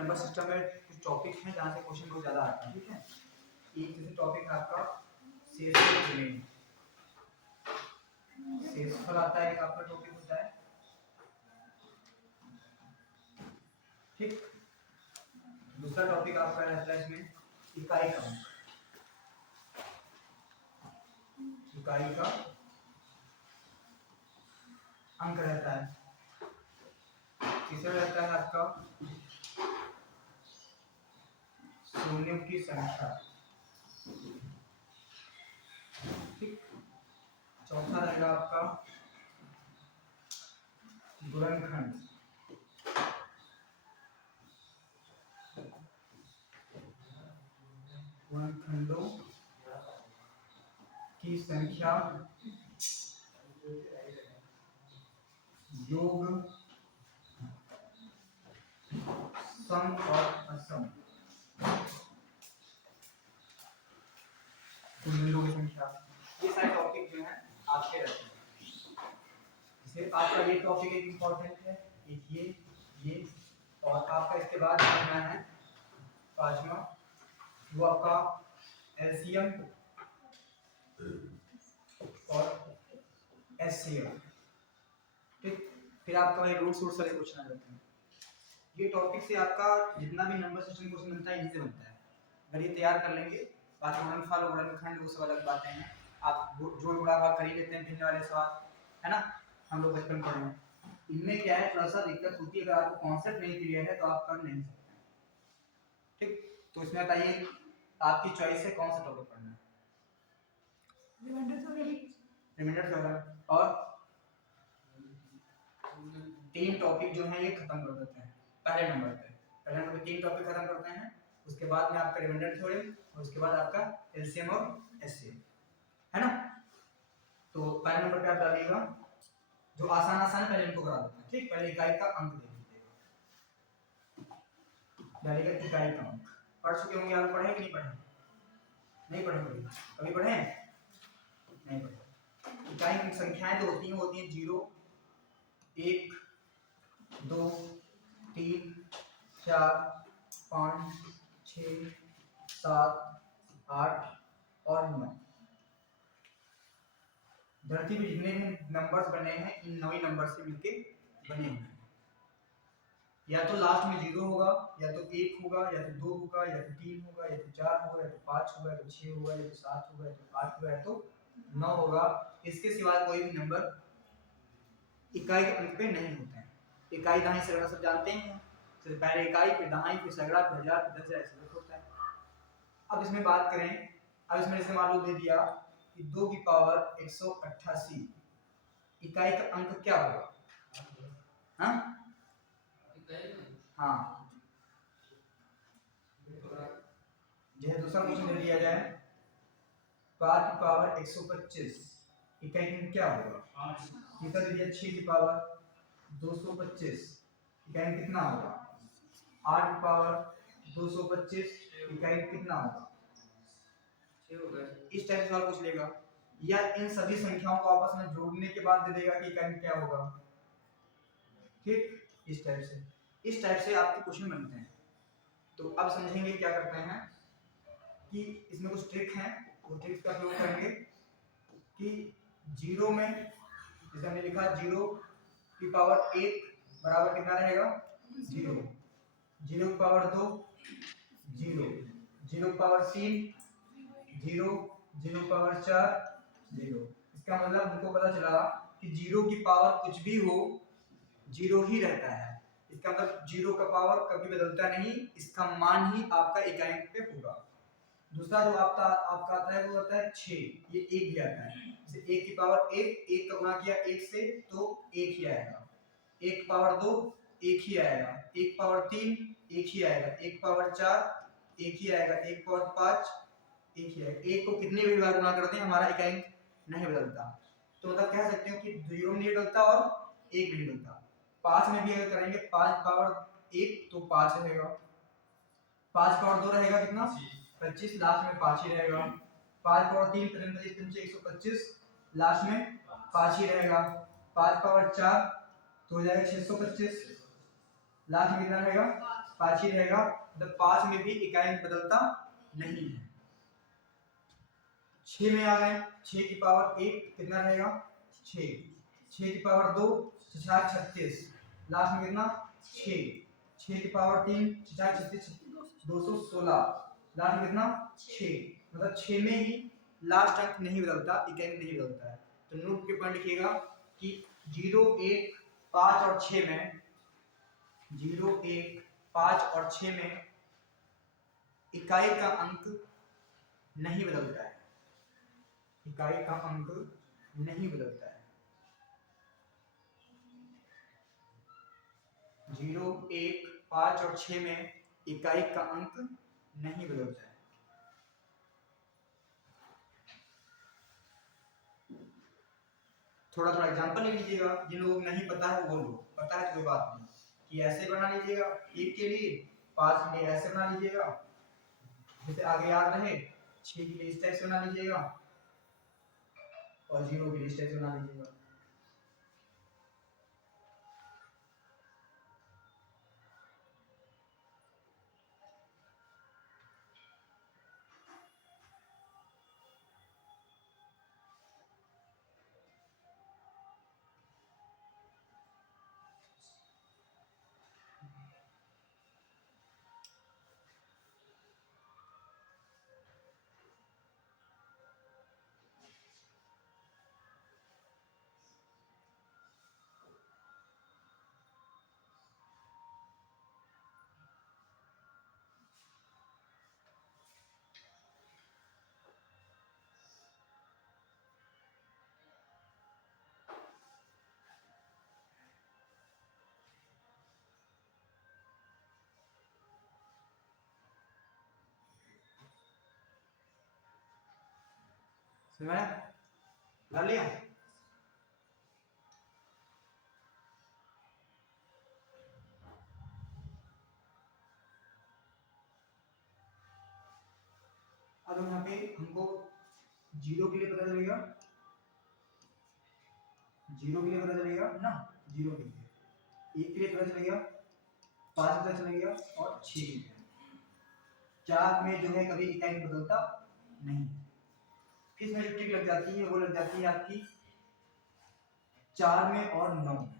Number system में कुछ topic हैं जहाँ से क्वेश्चन बहुत ज़्यादा आते हैं, ठीक है। एक जैसे टॉपिक है आपका शेषफल रिमेंड, शेषफल आता है, एक आपका टॉपिक होता है, ठीक। दूसरा टॉपिक आपका रहता है इसमें इकाई का अंक, इकाई का अंक रहता है। तीसरा रहता है आपका शून्यों की संख्या, ठीक। चौथा रहेगा आपका गुणनखंड, गुणनखंडों की संख्या, योग, सम और असम, गुणनखंडों की संख्या। ये सारे टॉपिक जो हैं आपके रहते हैं। जैसे आपका ये टॉपिक एक इम्पोर्टेंट है, एक ये और आपका इसके बाद पढ़ना है पांचवा, वो आपका एलसीएम और एचसीएफ, ठीक। फिर आपका ये रूट्स वाले क्वेश्चन आ जाते हैं। ये टॉपिक से आपका जितना भी नंबर सिस्टम क्वेश्चन बनता है इनसे बनता है, अगर ये तैयार कर लेंगे। बाकी गुणनफल और गुणनखंड वो सब अलग बातें हैं, आप जोड़ गुणा भाग कर ही लेते हैं भिन्न वाले सवाल, है ना, हम लोग बचपन पढ़े हैं। इनमें क्या है, थोड़ा सा दिक्कत होती है, अगर आपको कॉन्सेप्ट नहीं क्लियर है तो आप कर नहीं सकते, ठीक। तो इसमें बताइए आपकी चॉइस है कौन सा टॉपिक पढ़ना है। रिमाइंडर थ्योरम और 3 टॉपिक जो हैं ये खत्म कर देते हैं पहले नंबर पे 3 टॉपिक खत्म करते हैं, उसके बाद में आपका रिमाइंडर थ्योरम और उसके बाद आपका एलसीएम और एचसीएफ, है ना। तो पहले नंबर पे आप डालिएगा, जो आसान पहले इनको करा देते हैं, ठीक। पहले इकाई का अंक दे दीजिएगा, डालिएगा इकाई का अंक। पढ़ चुके होंगे आप, पढ़े कि नहीं पढ़े? नहीं पढ़े कभी? कभी पढ़े? नहीं पढ़े। इकाई की संख्याएं जो होती हैं 0, 1, 2, 3, 4, 5, 6, 7, 8 और 9। धरती पे जितने भी नंबर्स बने हैं इन 9 ही नंबर से मिलके बने हुए हैं। या तो लास्ट में 0 होगा, या तो 1 होगा, या तो 2 होगा, या तो 3 होगा, या तो 4 होगा, या तो 5 होगा, या तो 6 होगा, या तो 7 होगा, या तो 8 होगा, या तो 9 होगा। इसके सिवाय कोई भी नंबर इकाई के अंक पे नहीं होते हैं। इकाई दहाई सगड़ा सब जानते हैं, सिर्फ पहले इकाई फिर दहाई फिर सगड़ा फिर हजार फिर दस ऐसे होता है। अब इसमें बात करें, अब इसमें जैसे मान लो दे दिया कि 2 की पावर 188, इकाई का अंक क्या होगा? हाँ हाँ, जैसे दूसरा क्वेश्चन दे दिया जाए 5 की पावर 125, इकाई का अंक क्या होगा? तीसरा दे दिया 6 की पावर 225, इकाई कितना होगा? 8 की पावर 225, इकाई कितना होगा? 6 होगा। इस टाइप से सवाल पूछ लेगा, या इन सभी संख्याओं को आपस में जोड़ने के बाद दे देगा कि इकाई क्या होगा, ठीक। इस टाइप से आपके क्वेश्चन बनते हैं। तो अब समझेंगे क्या करते हैं कि इसमें कुछ ट्रिक हैं, वो ट्रिक्स का प्रयोग करेंगे कि 0 में जैसे हमने लिखा 0 की पावर 1 बराबर कितना रहेगा? 0, 0 की पावर 2 0, 0 की पावर 3 0, 0 की पावर 4 0। इसका मतलब हमको पता चला कि 0 की पावर कुछ भी हो 0 ही रहता है। इसका मतलब 0 का पावर कभी बदलता नहीं, इसका मान ही आपका इकाई पे होगा। दूसरा जो आपका आता है वो आता है 6, ये 1 भी आता है। जैसे 1 की पावर 1 का गुणा किया 1 से तो 1 ही आएगा, 1 की पावर 2 1 ही आएगा, 1 पावर 3 1 ही आएगा, 1 पावर 4 1 ही आएगा, 1 पावर 5 1 ही आएगा। 1 को कितने भी बार गुणा करते हैं हमारा इकाई नहीं बदलता। तो मतलब कह सकते हो कि 0 नहीं बदलता और 1 नहीं बदलता। 5 में भी अगर करेंगे 5 पावर 1 तो 5 रहेगा, 5 पावर 2 रहेगा कितना? 25, लास्ट में 5 ही रहेगा। 5 पावर 3 125, लास्ट में 5 ही रहेगा। 5 पावर 4 तो हो जाएगा 625, लास्ट में कितना रहेगा? 5 ही रहेगा, मतलब 5 में भी इकाई अंक बदलता नहीं है। 6 में आ गए, 6 की पावर 1 कितना रहेगा 6, 6 की पावर 2 6 36, लास्ट में कितना 6, 6 की पावर 3 6 36 216, लास्ट में कितना 6, मतलब 6 में ही लास्ट अंक नहीं बदलता, इकाई अंक नहीं बदलता है। तो नोट के पॉइंट लिखिएगा कि 0 1 5 और 6 में 0 1 5 और 6 में इकाई का अंक नहीं बदलता है, इकाई का अंक नहीं बदलता है। 0 1 5 और 6 में इकाई का अंक नहीं बदलता है। थोड़ा थोड़ा एग्जांपल ले लीजिएगा, जिन लोगों को नहीं पता है वो लोग, पता है तो कोई बात नहीं, कि ऐसे बना लीजिएगा 1 के लिए, 5 के लिए ऐसे बना लीजिएगा, जैसे आगे याद रहे, 6 के लिए इस टाइप से बना लीजिएगा और 0 के लिए इस टाइप से बना लीजिएगा। कर लिया। अब यहाँ पे हमको 0 के लिए पता चलेगा, 0 के लिए पता चलेगा ना, 0 के लिए, 1 के लिए पता चलेगा, 5 पता चलेगा और 6 के लिए। 4 में जो है कभी इकाई बदलता नहीं। फिर इसमें जो टिक लग जाती है वो लग जाती है आपकी 4 में और 9 में।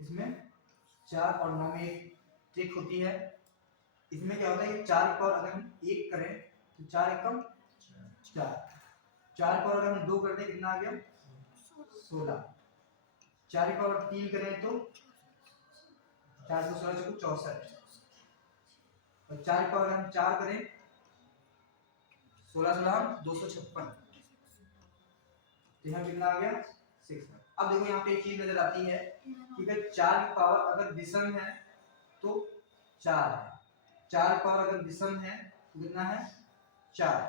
इसमें 4 और 9 में एक ट्रिक होती है। इसमें क्या होता है कि 4 पर अगर हम 1 करें तो 4 एकम 4, 4 पर अगर हम 2 कर दें कितना आ गया 16, 4 पर 3 करें तो 4 से 16 को 64, और 4 पर अगर हम 4 करें 16 16 256, तो यहाँ कितना आ गया 6। अब देखो यहाँ पे एक चीज नजर आती है कि अगर 4 की पावर अगर विषम है तो 4 है, 4 पावर अगर विषम है तो कितना है 4।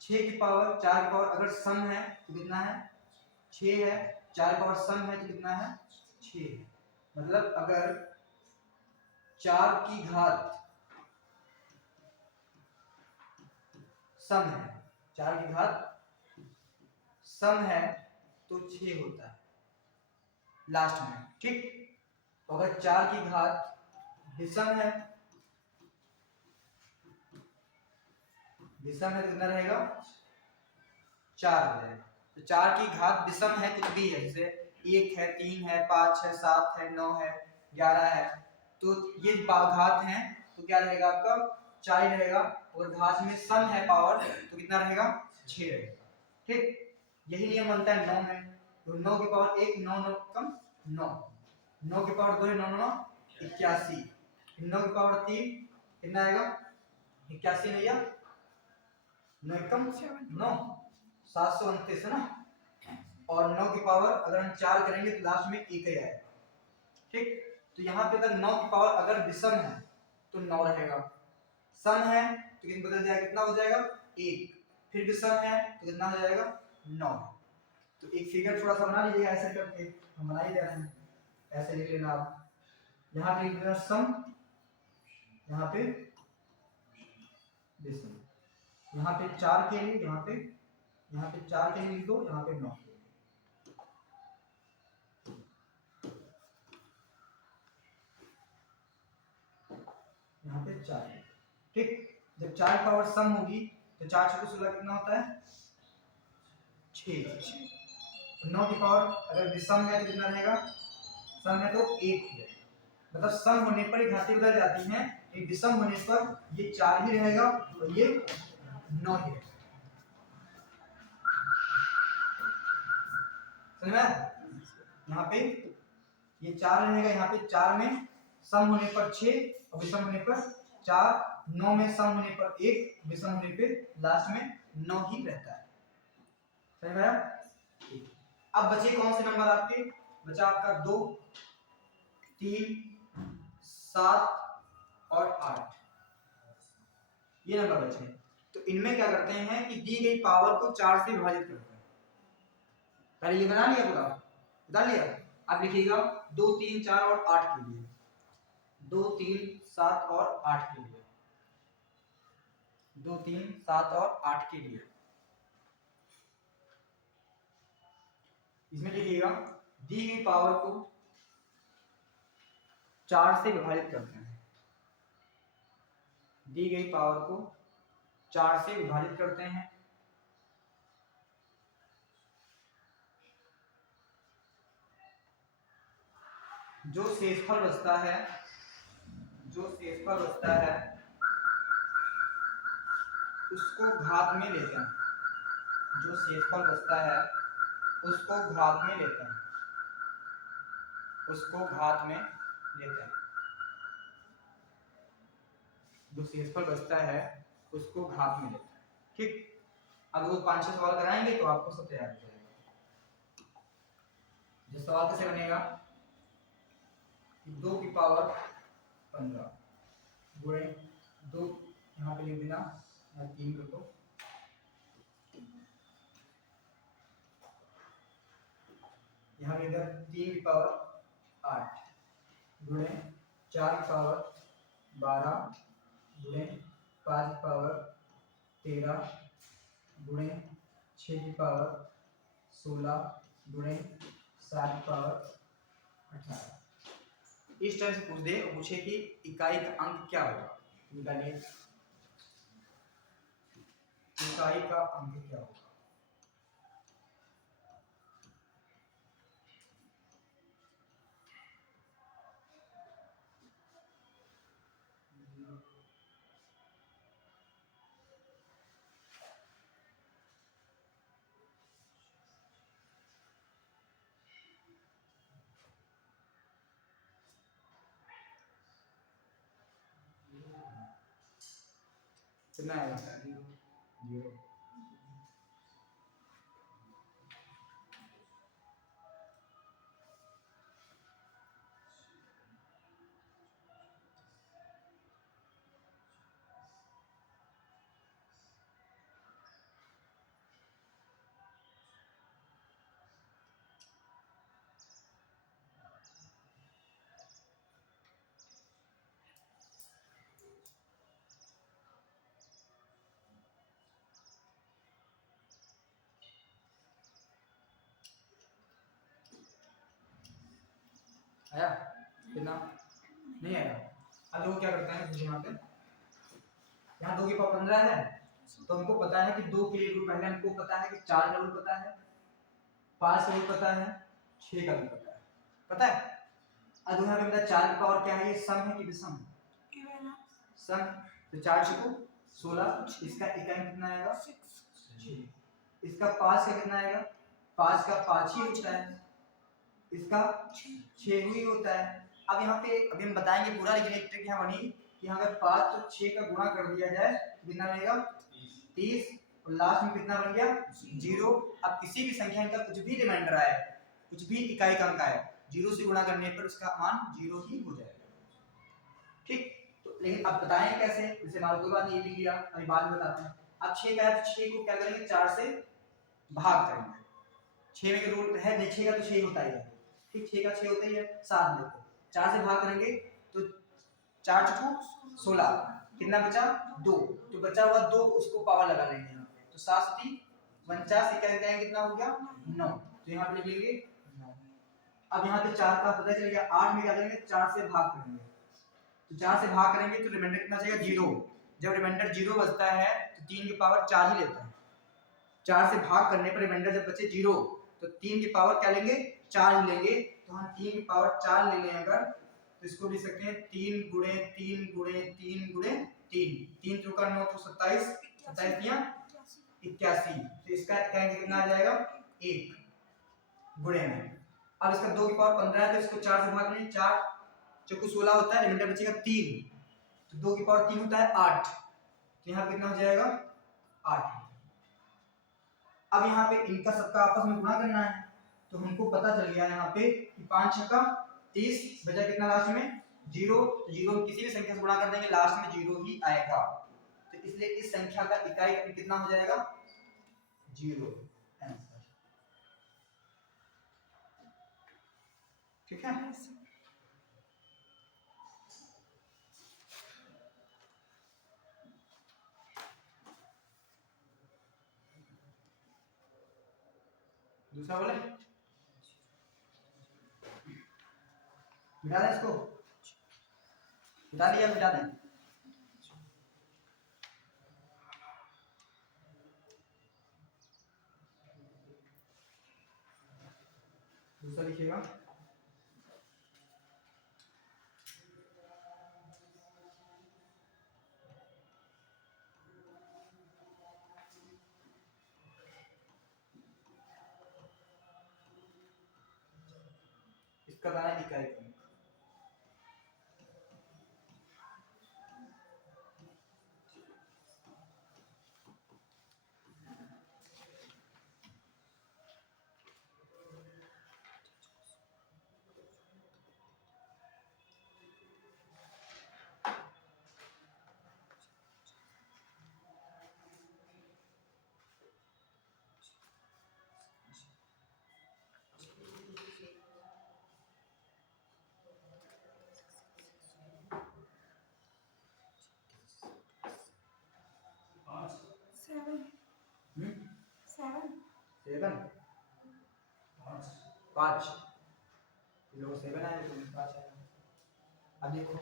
6 की पावर 4 की पावर अगर सम है तो कितना है 6 है, 4 पावर सम है तो कितना है 6 है। मतलब अगर 4 की घात सम है, 4 की घात सम है तो 6 होता है लास्ट में, ठीक। तो अगर 4 की घात विषम है, विषम है तो कितना रहेगा 4 हो जाएगा। तो 4 की घात विषम है कुछ भी है, जैसे 1 है 3 है 5 है 7 है 9 है 11 है, तो ये घात हैं तो क्या रहेगा आपका 4 ही रहेगा, और घात में सम है पावर तो कितना रहेगा 6 रहेगा, ठीक। यही नियम बनता है 9 में, तो 9 की पावर 1 9 9 कम 9, 9 की पावर 2 है 9 9 81, 9 की पावर 3 कितना आएगा 81 नहीं, 9 एकम 9 729 है ना, और 9 की पावर अगर हम 4 करेंगे तो लास्ट में 1 ही आएगा, ठीक। तो यहाँ पे अगर 9 की पावर अगर विषम है तो 9 रहेगा, सम है तो कितना बदल जाएगा, कितना हो जाएगा 1, फिर विषम है तो कितना हो जाएगा 9। तो एक फिगर थोड़ा सा बना लीजिएगा ऐसे करके, हम बना ही दे रहे हैं, ऐसे लिख लेना आप, यहाँ पे लिख देना सम, यहाँ पे विषम, यहाँ पे 4 के लिए, यहाँ पे 4 के लिए लिख दो, यहाँ पे 9। यहाँ पे 4। ठीक, जब 4 की पावर सम होगी तो 4 छक्के 16 कितना होता है 6। 9 की पावर अगर विषम है तो कितना रहेगा, सम है तो 1 हो जाएगा। मतलब सम होने पर ये घाती बदल जाती हैं, ये विषम होने पर ये 4 ही रहेगा और ये 9 ही रहेगा। समझ में? यहाँ पे ये 4 रहेगा, यहाँ पे 4 में सम होने पर 6 और विषम होने पर 4, 9 में सम होने पर 1, विषम होने पे लास्ट में 9 ही रहता है। समझ में आया? अब बचे कौन से नंबर आपके, बचा आपका 2, 3, 7 और 8, ये नंबर बचे। तो इनमें क्या करते हैं कि दी गई पावर को 4 से विभाजित करते हैं। पहले ये बना लिया, पूरा बता लिया। अब लिखिएगा 2, 3, 4 और 8 के लिए, 2, 3, 7 और 8 के लिए, 2, 3, 7 और 8 के लिए। इसमें लिखिएगा दी गई पावर को 4 से विभाजित करते हैं, दी गई पावर को 4 से विभाजित करते हैं। जो शेषफल बचता है, जो शेषफल बचता है उसको घात में लेते हैं, जो शेषफल बचता है उसको घात में लेते हैं, उसको घात में लेते हैं। जो शेषफल बचता है उसको घात में लेते हैं। ठीक, अब वो 5-6 सवाल कराएंगे तो आपको सब तैयार हो जाएगा। जो सवाल कैसे बनेगा, 2 की पावर 15 गुणे 2, यहाँ पे लिख देना 3 कर दो, यहाँ पे इधर 3 की पावर 8 गुणे 4 की पावर 12 गुणे 5 की पावर 13 गुणे 6 की पावर 16 गुणे 7 की पावर 18। इस तरह से पूछ दे और पूछे कि इकाई का अंक क्या होगा, निकालिए इकाई का अंक क्या होगा। कितना आएगा 0। आया कितना, नहीं आया। अब देखो क्या करते हैं, यहाँ पे यहाँ 2 की पावर 15 है तो हमको पता है कि 2 के लिए रूट, पहले हमको पता है कि 4 का रूट पता है, 5 का रूट पता है, 6 का भी पता है। अब यहाँ पे मेरा 4 की पावर क्या है, ये सम है कि विषम, सम। तो 4 छको 16, इसका इकाई कितना आएगा 6, इसका 5 का कितना आएगा, 5 का 5 ही होता है, इसका 6 ही होता है। अब यहाँ पे अभी हम बताएंगे पूरा, लेकिन एक ट्रिक यहाँ बनी कि यहाँ अगर 5 और 6 का गुणा कर दिया जाए तो कितना बनेगा 30, और लास्ट में कितना बन गया 0। अब किसी भी संख्या का कुछ भी रिमाइंडर आए, कुछ भी इकाई का अंक आए, 0 से गुणा करने पर उसका मान 0 ही हो जाएगा। ठीक, तो लेकिन अब बताएं कैसे, जैसे मान लो कोई बात नहीं, लिख लिया, अभी बाद में बताते हैं। अब 6 का है तो 6 को क्या करेंगे 4 से भाग करेंगे, 6 में रूट है नहीं, 6 का तो 6 होता ही है, ठीक, 6 का 6 होता ही है। 7 देखो 4 से भाग करेंगे तो 4 छको 16, कितना बचा 2, तो बचा हुआ 2 उसको पावर लगा लेंगे यहाँ पे, तो 7 49 से क्या कितना हो गया 9, तो यहाँ पे लिख लेंगे 9। अब यहाँ पे 4 का पता चल गया, 8 में क्या करेंगे 4 से भाग करेंगे, तो 4 से भाग करेंगे तो रिमाइंडर कितना बचेगा 0। जब रिमाइंडर 0 बचता है तो 3 की पावर 4 ही लेता है। 4 से भाग करने पर रिमाइंडर जब बचे 0 तो 3 की पावर क्या लेंगे 4 ही लेंगे। तो हम 3 की पावर 4 ले लें अगर तो इसको लिख सकते हैं 3 गुणे 3 गुणे 3 गुणे 3। 3 त्रिका 9 तो 27, 27 या 81। तो इसका कितना आ जाएगा 1 गुणे में। अब इसका 2 की पावर 15 है तो इसको 4 से भाग लें, 4 चौको 16 होता है, रिमाइंडर बचेगा 3। तो 2 की पावर 3 होता है 8। तो यहाँ कितना हो जाएगा 8। अब यहाँ पे इनका सबका आपस में गुणा करना है तो हमको पता चल गया यहाँ पे कि 5 छक्का 30 बचा कितना लास्ट में 0। तो 0 किसी भी संख्या से गुणा कर देंगे लास्ट में 0 ही आएगा। तो इसलिए इस संख्या का इकाई कितना हो जाएगा 0। आंसर ठीक है। दूसरा बोले मिटा दें इसको, मिटा दिया मिटा दें। दूसरा लिखिएगा इसका दाना इकाई की। सेवन 5 लोग 7 आए तो 5 आए। अब देखो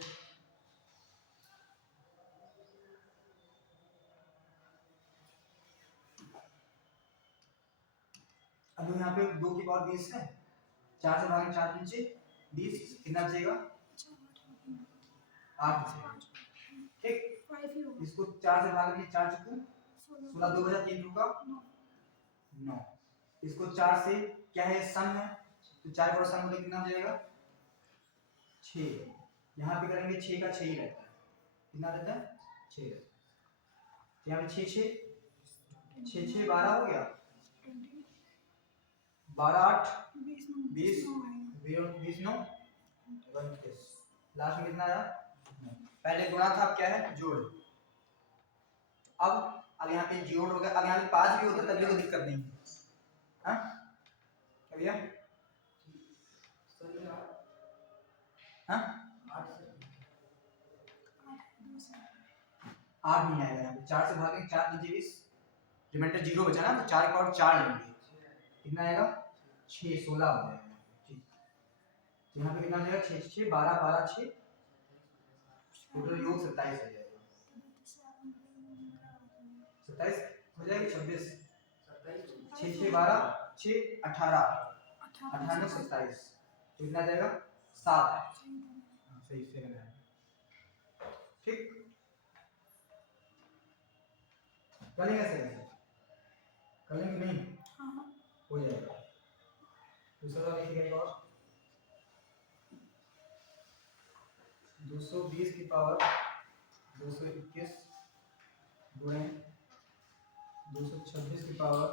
अब यहाँ पे 2 की पावर 20 है, 4 से भागे 4 पंचे 20 कितना बचेगा 8 बचेगा। ठीक इसको 4 से भाग देंगे 4 चुकू 16 2 बजा 3 रुका 9। इसको 4 से क्या है सम है तो 4 का सम होने कितना हो जाएगा 6। यहाँ पे करेंगे 6 का 6 ही रहता है, कितना रहता है 6 रहता है। तो यहाँ पे 6 6 6 6 12 हो गया, 12 8 20 20 9 21। लास्ट में कितना आया पहले गुणा था अब क्या है जोड़। अब यहाँ पे जोड़ हो गया। अब यहाँ पे 5 भी होता तब भी कोई दिक्कत नहीं है। हाँ क्या भैया हाँ 8 नहीं आएगा यहाँ पे। 4 से भागेंगे 4 पंजे 20 रिमाइंडर 0 बचा ना तो 4 की पावर 4 लेंगे कितना आएगा 6 16 हो जाएगा। ठीक तो यहाँ पे कितना हो जाएगा 6 6 12 12 6 टोटल योग 27 हो जाएगा। 27 हो जाएगा 26 6 6 12 6 18 18 27 तो कितना आ जाएगा 7 सही से है। ठीक करेंगे सही करेंगे नहीं हो जाएगा। दूसरा लिखिएगा और 220 की पावर 221 गुणे 226 की पावर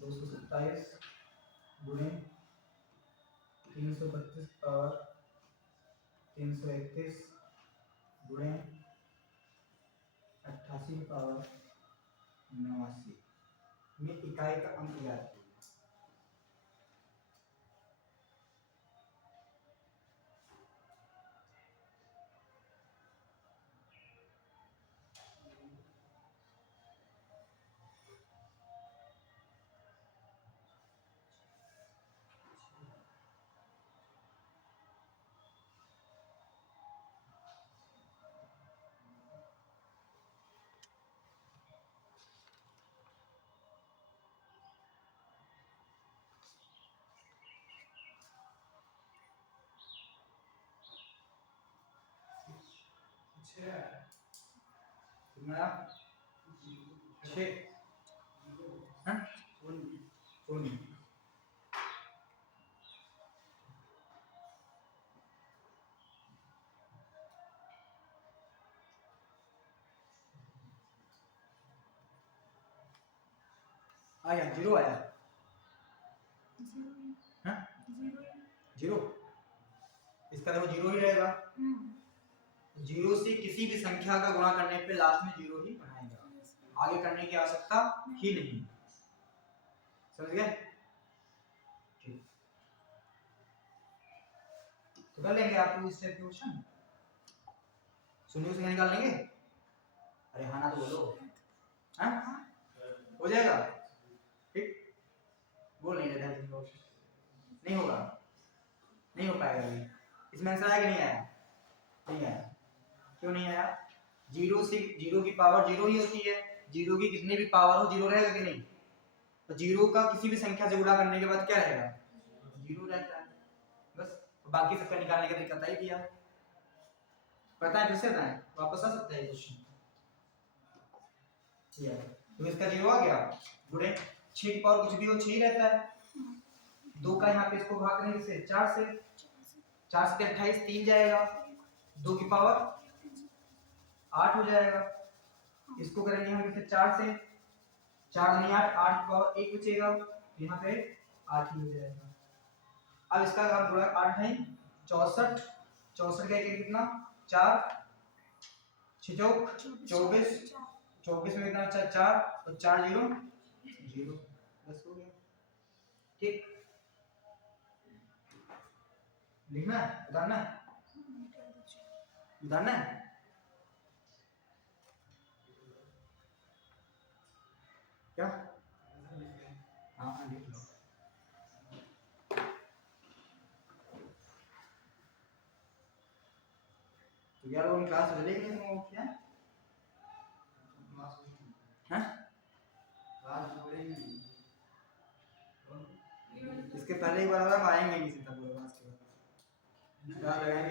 227 गुणे 332 की पावर 331 गुणे 88 की पावर 89 में इकाई का अंक ज्ञात कीजिए। कितना 6 हाँ शून्य आया 0 आया हाँ 0 इसका देखो 0 ही रहेगा। 0 से किसी भी संख्या का गुणा करने पे लास्ट में 0 ही बनाएगा, आगे करने की आवश्यकता ही नहीं। समझ गए? ठीक, तो कर लेंगे आप लोग इस टाइप के क्वेश्चन, शून्य से निकाल लेंगे। अरे हाँ ना तो बोलो, हाँ हो जाएगा। ठीक, बोल नहीं रहे थे लोग, नहीं होगा, नहीं हो पाएगा अभी। इसमें आंसर आया कि नहीं आया? नहीं आया। क्यों नहीं आया? 0 से 0 की पावर 0 ही होती है, 0 की कितनी भी पावर हो 0 रहेगा कि नहीं? तो 0 का किसी भी संख्या से गुणा करने के बाद क्या रहेगा? 0 रहता है बस। तो बाकी सबका निकालने का तरीका बता ही दिया। पता है फिर से बताएं, वापस आ सकता है क्वेश्चन। तो इसका 0 आ गया, गुणे 6 की पावर कुछ भी हो 6 ही रहता है। 2 का यहाँ पे इसको भाग करेंगे से 4 से, 4 से 28 3 जाएगा, 2 की पावर 8 हो जाएगा। इसको करेंगे हम इसे 4 से, 4 नहीं 8, 8 की पावर 1 बचेगा, यहाँ पे 8 ही हो जाएगा। अब इसका आप गुणा 8 है 64, 64 का एक कितना 4 6 चौक 24, 24 में कितना बचा 4 और 4 0 0, बस हो गया। ठीक, लिखना है, बताना है, बताना है। क्या? हाँ हाँ लिख लो। तो यार वो क्लास चलेगी नहीं तो क्या हैं? क्लास छोड़ेंगे इसके पहले एक बार हम आएंगे नहीं सीधा पूरा क्लास के बाद क्लास लगाएंगे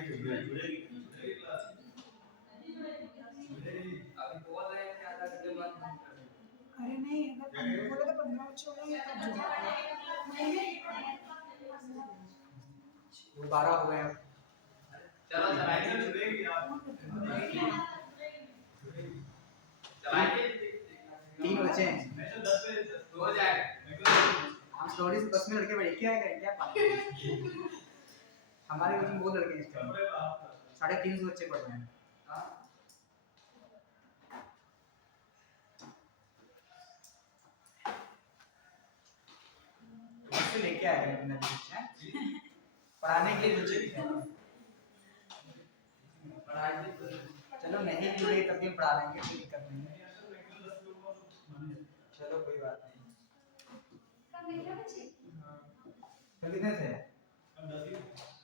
अभी बोल रहे हैं कि आधा घंटे बाद अरे नहीं, अगर बोले तो 15 बच्चे हो गए तब वो 12 हो गए। चलो चलाएंगे चलाएंगे 3 बचे हैं, मैं तो 10 पे हो जाएगा। हम स्टोरी से बस में लड़के बैठ के आएगा क्या बात है? हमारे बीच में बहुत लड़के हैं इस टाइम, 350 बच्चे पढ़ रहे हैं। इससे लेके आया करें अपना बीच में पढ़ाने के लिए बच्चे चलो नहीं भी रही तब भी पढ़ा लेंगे, कोई दिक्कत नहीं है। चलो कोई बात नहीं। कल कितने थे?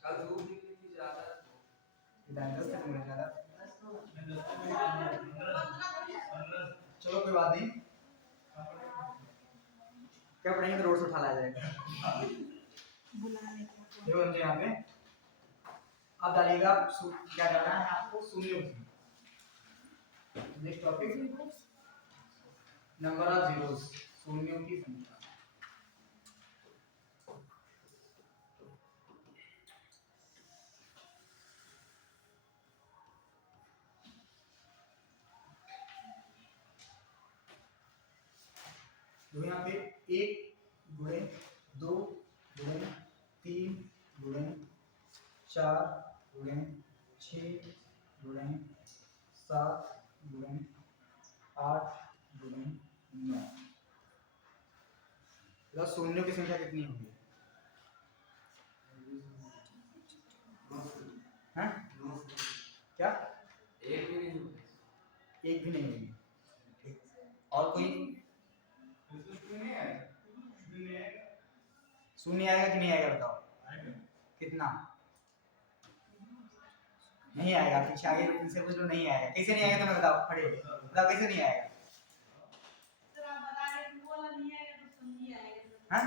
कल 2 थी ज्यादा, इधर 10 थे मेरे ज्यादा। चलो कोई बात नहीं, क्या पढ़ेंगे तो रोड से उठा लाया जाएगा। देखो यहाँ पे अब डालिएगा क्या करना है आपको, शून्यों की। Next topic number of zeros, शून्यों की संख्या। तो यहाँ पे 1 गुणे 2 गुणे 3 गुणे 4 गुणे 6 गुणे 7 गुणे 8 गुणे 9, तो शून्यों की संख्या कितनी होगी? हैं? क्या? एक भी नहीं होगी, एक भी नहीं होगी। ठीक, और कोई शून्य आएगा कि नहीं आएगा बताओ? कितना? नहीं आएगा, पीछे आगे इनसे कुछ लोग नहीं आएगा। कैसे नहीं आएगा तुम्हें बताओ, खड़े बताओ कैसे नहीं आएगा? हाँ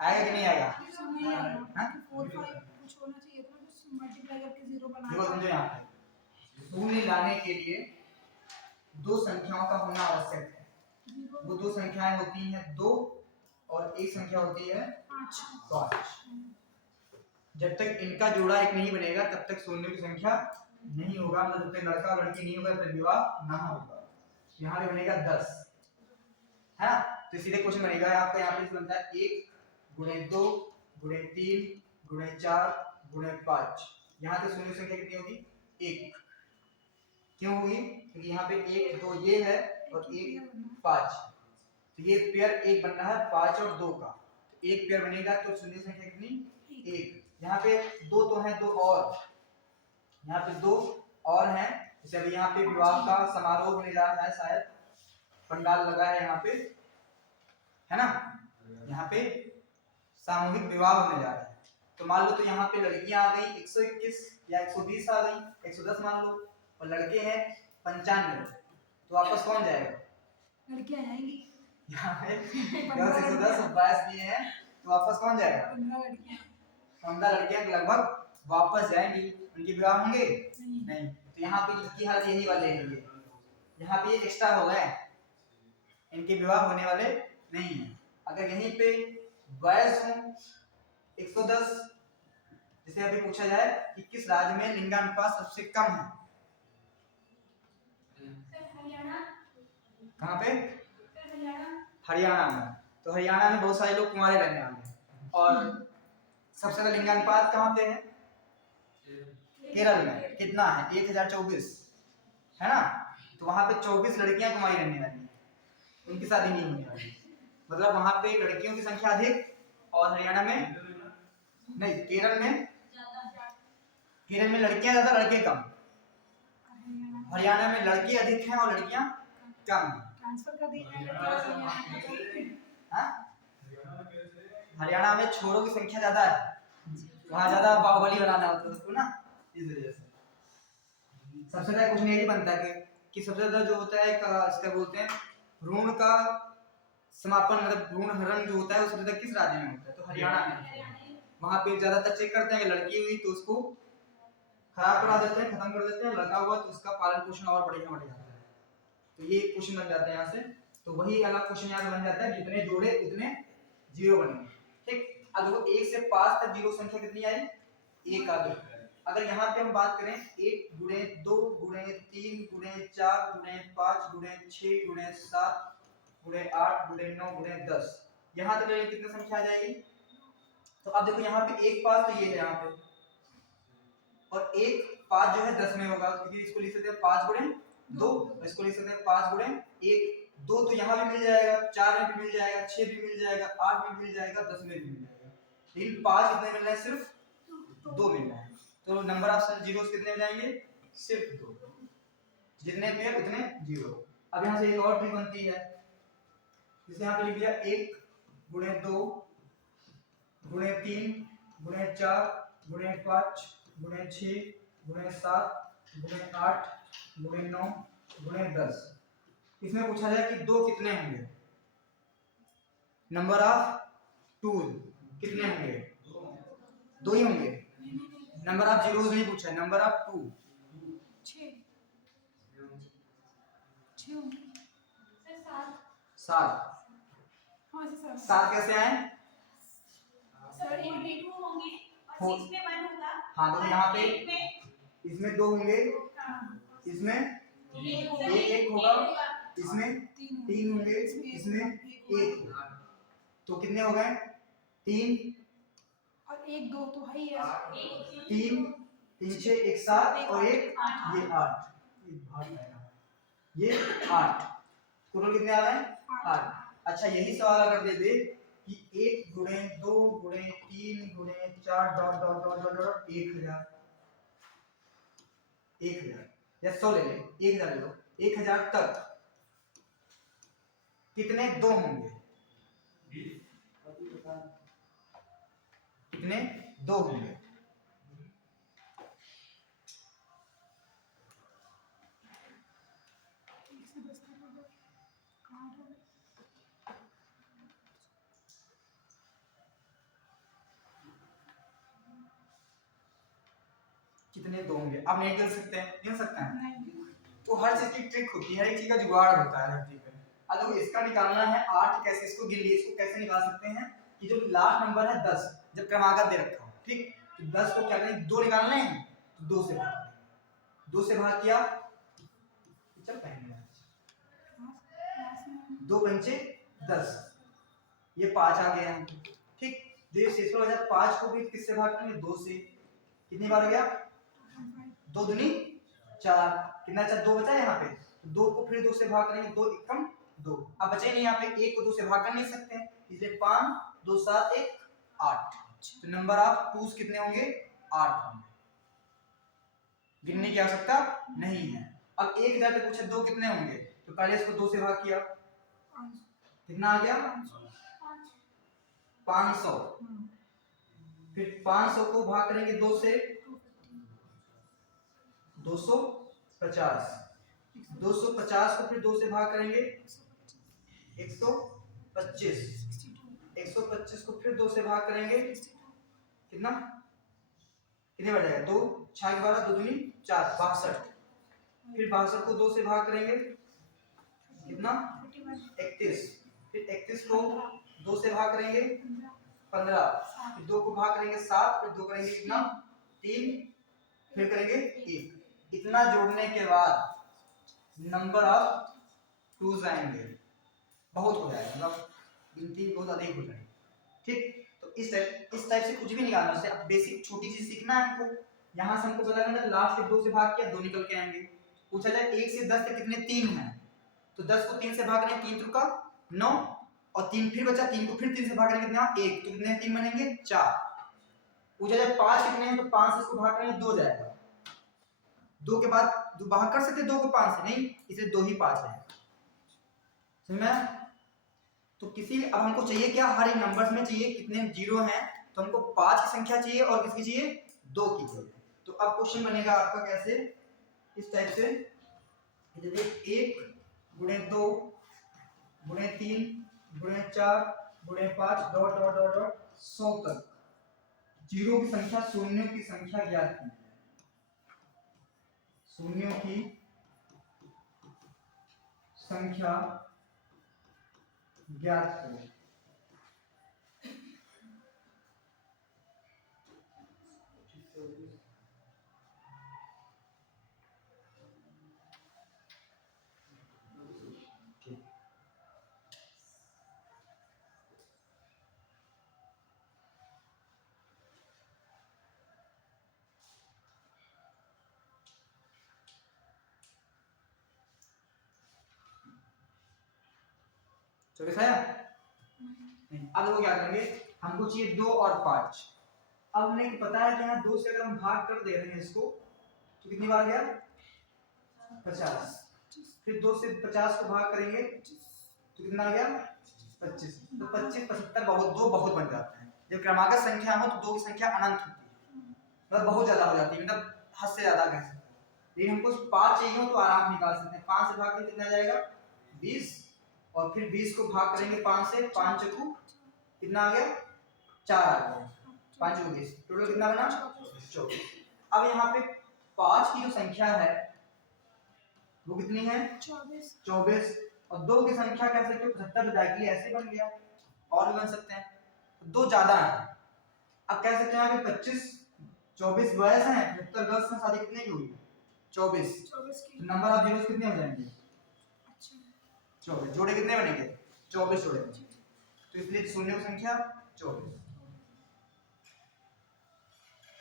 आएगा कि नहीं आएगा? नहीं आएगा। 4 5 कुछ होना चाहिए था, तो मल्टीप्लाई करके 0 बना देखो समझो यहाँ शून्य लाने के लिए दो संख्याओं का होना आवश्यक है। वो दो संख्याएं होती हैं 2 और एक संख्या होती है 5। जब तक इनका जोड़ा एक नहीं बनेगा तब तक शून्य की संख्या नहीं होगा, मतलब जब तक लड़का और लड़की नहीं होगा तब विवाह ना होगा। यहाँ पे बनेगा 10 है ना, तो सीधे क्वेश्चन बनेगा आपका यहाँ पे बनता है 1 गुणे 2 गुणे 3 गुणे 4 गुणे 5। यहाँ पे शून्य संख्या कितनी होगी 1। क्यों होगी, क्योंकि यहाँ पे 1 2 ये है और 1 5, तो ये पेयर एक बन रहा है 5 और 2 का, तो एक पेयर बनेगा तो शून्य संख्या कितनी 1। यहाँ पे 2 तो है 2 और, यहाँ पे 2 और हैं, जैसे अभी यहाँ पे विवाह का समारोह होने जा रहा है, शायद पंडाल लगा है यहाँ पे, है ना, यहाँ पे सामूहिक विवाह होने जा रहा है। तो मान लो तो यहाँ पे लड़कियां आ गई 121 या 120 आ गई, 110 मान लो, और लड़के हैं 95, तो वापस कौन जाएगा, लड़कियां जाएंगी। यहाँ पे 10 110 और 22 दिए हैं, तो वापस कौन जाएगा, 15 लड़कियां लगभग वापस जाएंगी, उनके विवाह होंगे नहीं। तो यहाँ पे इसकी हालत यही वाले हैं, यहाँ पे एक्स्ट्रा हो गए, इनके विवाह होने वाले नहीं है। अगर यहीं पे बॉयज हो 110, जैसे अभी पूछा जाए कि किस राज्य में लिंगानुपात सबसे कम है, कहाँ पे, हरियाणा में। तो हरियाणा में बहुत सारे लोग कुंवारे रहने वाले हैं, और सबसे ज्यादा लिंगानुपात कहाँ पे है, केरल में। कितना है 1024 है ना, तो वहां पे 24 लड़कियां कुंवारी रहने वाली हैं, उनकी शादी नहीं होने वाली, मतलब वहां पे लड़कियों की संख्या अधिक और हरियाणा में नहीं, केरल में लड़कियां ज्यादा लड़के कम, हरियाणा में लड़के अधिक हैं और लड़कियां कम। ट्रांसफर कर दिया हाँ, हरियाणा में छोरों की संख्या ज्यादा है, वहां ज्यादा बाहुबली बनाना होता है उसको ना, इस वजह से सबसे ज्यादा क्वेश्चन यही बनता है कि सबसे ज्यादा जो होता है इसका बोलते हैं भ्रूण का समापन, मतलब भ्रूण हरण जो होता है वो सबसे ज्यादा किस राज्य में होता है, तो हरियाणा में। वहां पे ज्यादातर चेक करते हैं कि लड़की हुई तो उसको खराब करा देते हैं, खत्म कर देते हैं, लड़का हुआ तो उसका पालन पोषण और बढ़िया बढ़ जाता है। तो ये क्वेश्चन बन जाता है यहाँ से, तो वही अलग क्वेश्चन यहाँ से बन जाता है, जितने जोड़े उतने जीरो बनेंगे। ठीक, अब देखो 1 से 5 तक जीरो संख्या कितनी आई, 1 आ गई। अगर यहाँ पे हम बात करें 1 गुणे 2 गुणे 3 गुणे 4 गुणे 5 गुणे 6 गुणे 7 गुणे 8 गुणे 9 गुणे 10, यहाँ तक कितनी संख्या आ जाएगी, तो अब देखो यहाँ पे 1 5 तो ये है यहाँ पे, और 1 5 जो है 10 में होगा, क्योंकि इसको लिख सकते हैं 5 गुणे 2, इसको लिख सकते हैं 5 गुणे 1, 2 तो यहाँ भी मिल जाएगा, 4 में भी मिल जाएगा, 6 भी मिल जाएगा, 8 में भी मिल जाएगा, 10 में भी मिल जाएगा, लेकिन 5 कितने मिल रहे हैं, सिर्फ 2 मिल रहे हैं। तो नंबर ऑफ जीरोस कितने हो जाएंगे, सिर्फ 2, जितने पेयर उतने जीरो। अब यहाँ से एक और ट्रिक बनती है, जैसे यहाँ पे लिख दिया 1 गुणे 2 गुणे 3 गुणे 4 गुणे 5 गुणे 6 गुणे 7 गुणे 8 गुणे 9 गुणे 10। इसमें पूछा जाए कि 2 कितने होंगे, नंबर ऑफ टू कितने होंगे, 2 ही होंगे। नंबर ऑफ जीरोस नहीं पूछा है, नंबर ऑफ टू 7। हाँ से 7 कैसे आए, सर इनमें 2 होंगे और 6 में 1 होगा। हाँ तो यहाँ पे इसमें 2 होंगे, इसमें एक होगा, इसमें 3 होंगे, इसमें 1 होगा, तो कितने हो गए 3 और 1 2 तो है ही है, 3 3 6 1 7 और 1 ये 8, ये 8, टोटल कितने आ गए 8। अच्छा यही सवाल अगर दे दे कि 1 गुणे 2 गुणे 3 गुणे 4 dot dot dot dot dot 1000 या 100 ले ले, 1000 ले लो, 1000 तक कितने 2 होंगे, कितने 2 होंगे, कितने 2 होंगे? आप नहीं गिन सकते हैं, गिन सकते हैं? नहीं। तो हर चीज की ट्रिक होती है, हर एक चीज का जुगाड़ होता है हर चीज में। अब देखो इसका निकालना है 8, कैसे इसको गिन लिए, इसको कैसे निकाल सकते हैं कि जो लास्ट नंबर है 10, जब क्रमागत दे रखा हो, ठीक, तो 10 को क्या करें, 2 निकालना है तो 2 से भाग करेंगे, 2 से भाग किया चल पाएंगे, 2 पंचे 10, ये 5 आ गया, ठीक। देखिए शेषफल बचा 5 को भी किससे भाग करेंगे, 2 से, कितनी बार हो गया, 2 दूनी 4, कितना अच्छा 2 बचा यहाँ पे, तो 2 को फिर 2 से भाग करेंगे, 2 एकम 2, अब बचे नहीं यहाँ पे, 1 को 2 से भाग कर नहीं सकते हैं, इसलिए 5 2 7 1 8, तो नंबर ऑफ 2 कितने होंगे, 8 होंगे, गिनने की आवश्यकता नहीं है। अब 1000 से पूछे 2 कितने होंगे, तो पहले इसको 2 से भाग किया, कितना आ गया 500, फिर 500 को भाग करेंगे 2 से 250, 250 को फिर 2 से भाग करेंगे 125, 125 को फिर 2 से भाग करेंगे कितना, कितने बढ़ जाएगा, 2 6 12 2 दूनी 4 62, फिर 62 को 2 से भाग करेंगे कितना 31, फिर 31 को 2 से भाग करेंगे 15, फिर 2 को भाग करेंगे 7, फिर 2 करेंगे कितना 3, फिर करेंगे 1, इतना जोड़ने के बाद नंबर ऑफ 2 आएंगे, बहुत हो जाएगा, मतलब गिनती बहुत अधिक हो जाएगी, ठीक। तो इस टाइप से कुछ भी निकालना है, अब बेसिक छोटी चीज सीखना है हमको, यहाँ से हमको पता करना है लास्ट के 2 से भाग किया 2 निकल के आएंगे, पूछा जाए 1 से 10 तक कितने 3 हैं, तो 10 को 3 से भाग करें 3 त्रिका 9, और 3 फिर बचा, 3 को फिर 3 से भाग करेंगे कितना 1, तो कितने 3 बनेंगे 4, पूछा जाए 5 कितने हैं, तो 5 से इसको भाग करेंगे 2 जाएगा, 2 के बाद भाग कर सकते 2 को 5 से नहीं, इसलिए 2 ही 5 है, समझ में। तो किसी अब हमको चाहिए क्या, हर एक नंबर्स में चाहिए कितने जीरो हैं, तो हमको 5 की संख्या चाहिए और किसकी चाहिए 2 की चाहिए। तो अब क्वेश्चन बनेगा आपका कैसे, इस टाइप से, जैसे 1 गुणे 2 गुणे 3 गुणे 4 गुणे 5 डॉट डॉट डॉट डॉट 100 तक जीरो की संख्या, शून्यों की संख्या ज्ञात की, शून्यों की संख्या ज्ञात करो। चौबीस आया नहीं, अब देखो क्या करेंगे, हमको चाहिए 2 और 5, अब हमें पता है कि यहाँ 2 से अगर हम भाग कर दे रहे हैं इसको, तो कितनी बार गया 50, फिर 2 से 50 को भाग करेंगे तो कितना आ गया 25, तो 25 75 बहुत 2 बहुत बन जाता है, जब क्रमागत संख्या हो तो 2 की संख्या अनंत होती है, मतलब बहुत ज्यादा हो जाती है, मतलब हद से ज्यादा कह सकते हैं, लेकिन हमको 5 चाहिए हो तो आराम निकाल सकते हैं, 5 से भाग के कितना जाएगा 20, और फिर 20 को भाग करेंगे 5 से, 5 चौकू कितना आ गया 4 आ गया, 5 चौकू 20, टोटल कितना बना 24। अब यहाँ पे 5 की जो संख्या है वो कितनी है 24, और 2 की संख्या कह सकते हो 75, डायरेक्टली ऐसे बन गया, और भी बन सकते हैं, 2 ज्यादा है, अब कह सकते हैं यहाँ पे 25 24 बॉयज हैं, 75 गर्ल्स हैं, शादी कितने की हुई 24, नंबर ऑफ जीरोस कितने हो जाएंगे 24, जोड़े कितने बनेंगे 24 जोड़े, तो इसलिए शून्य की संख्या 24,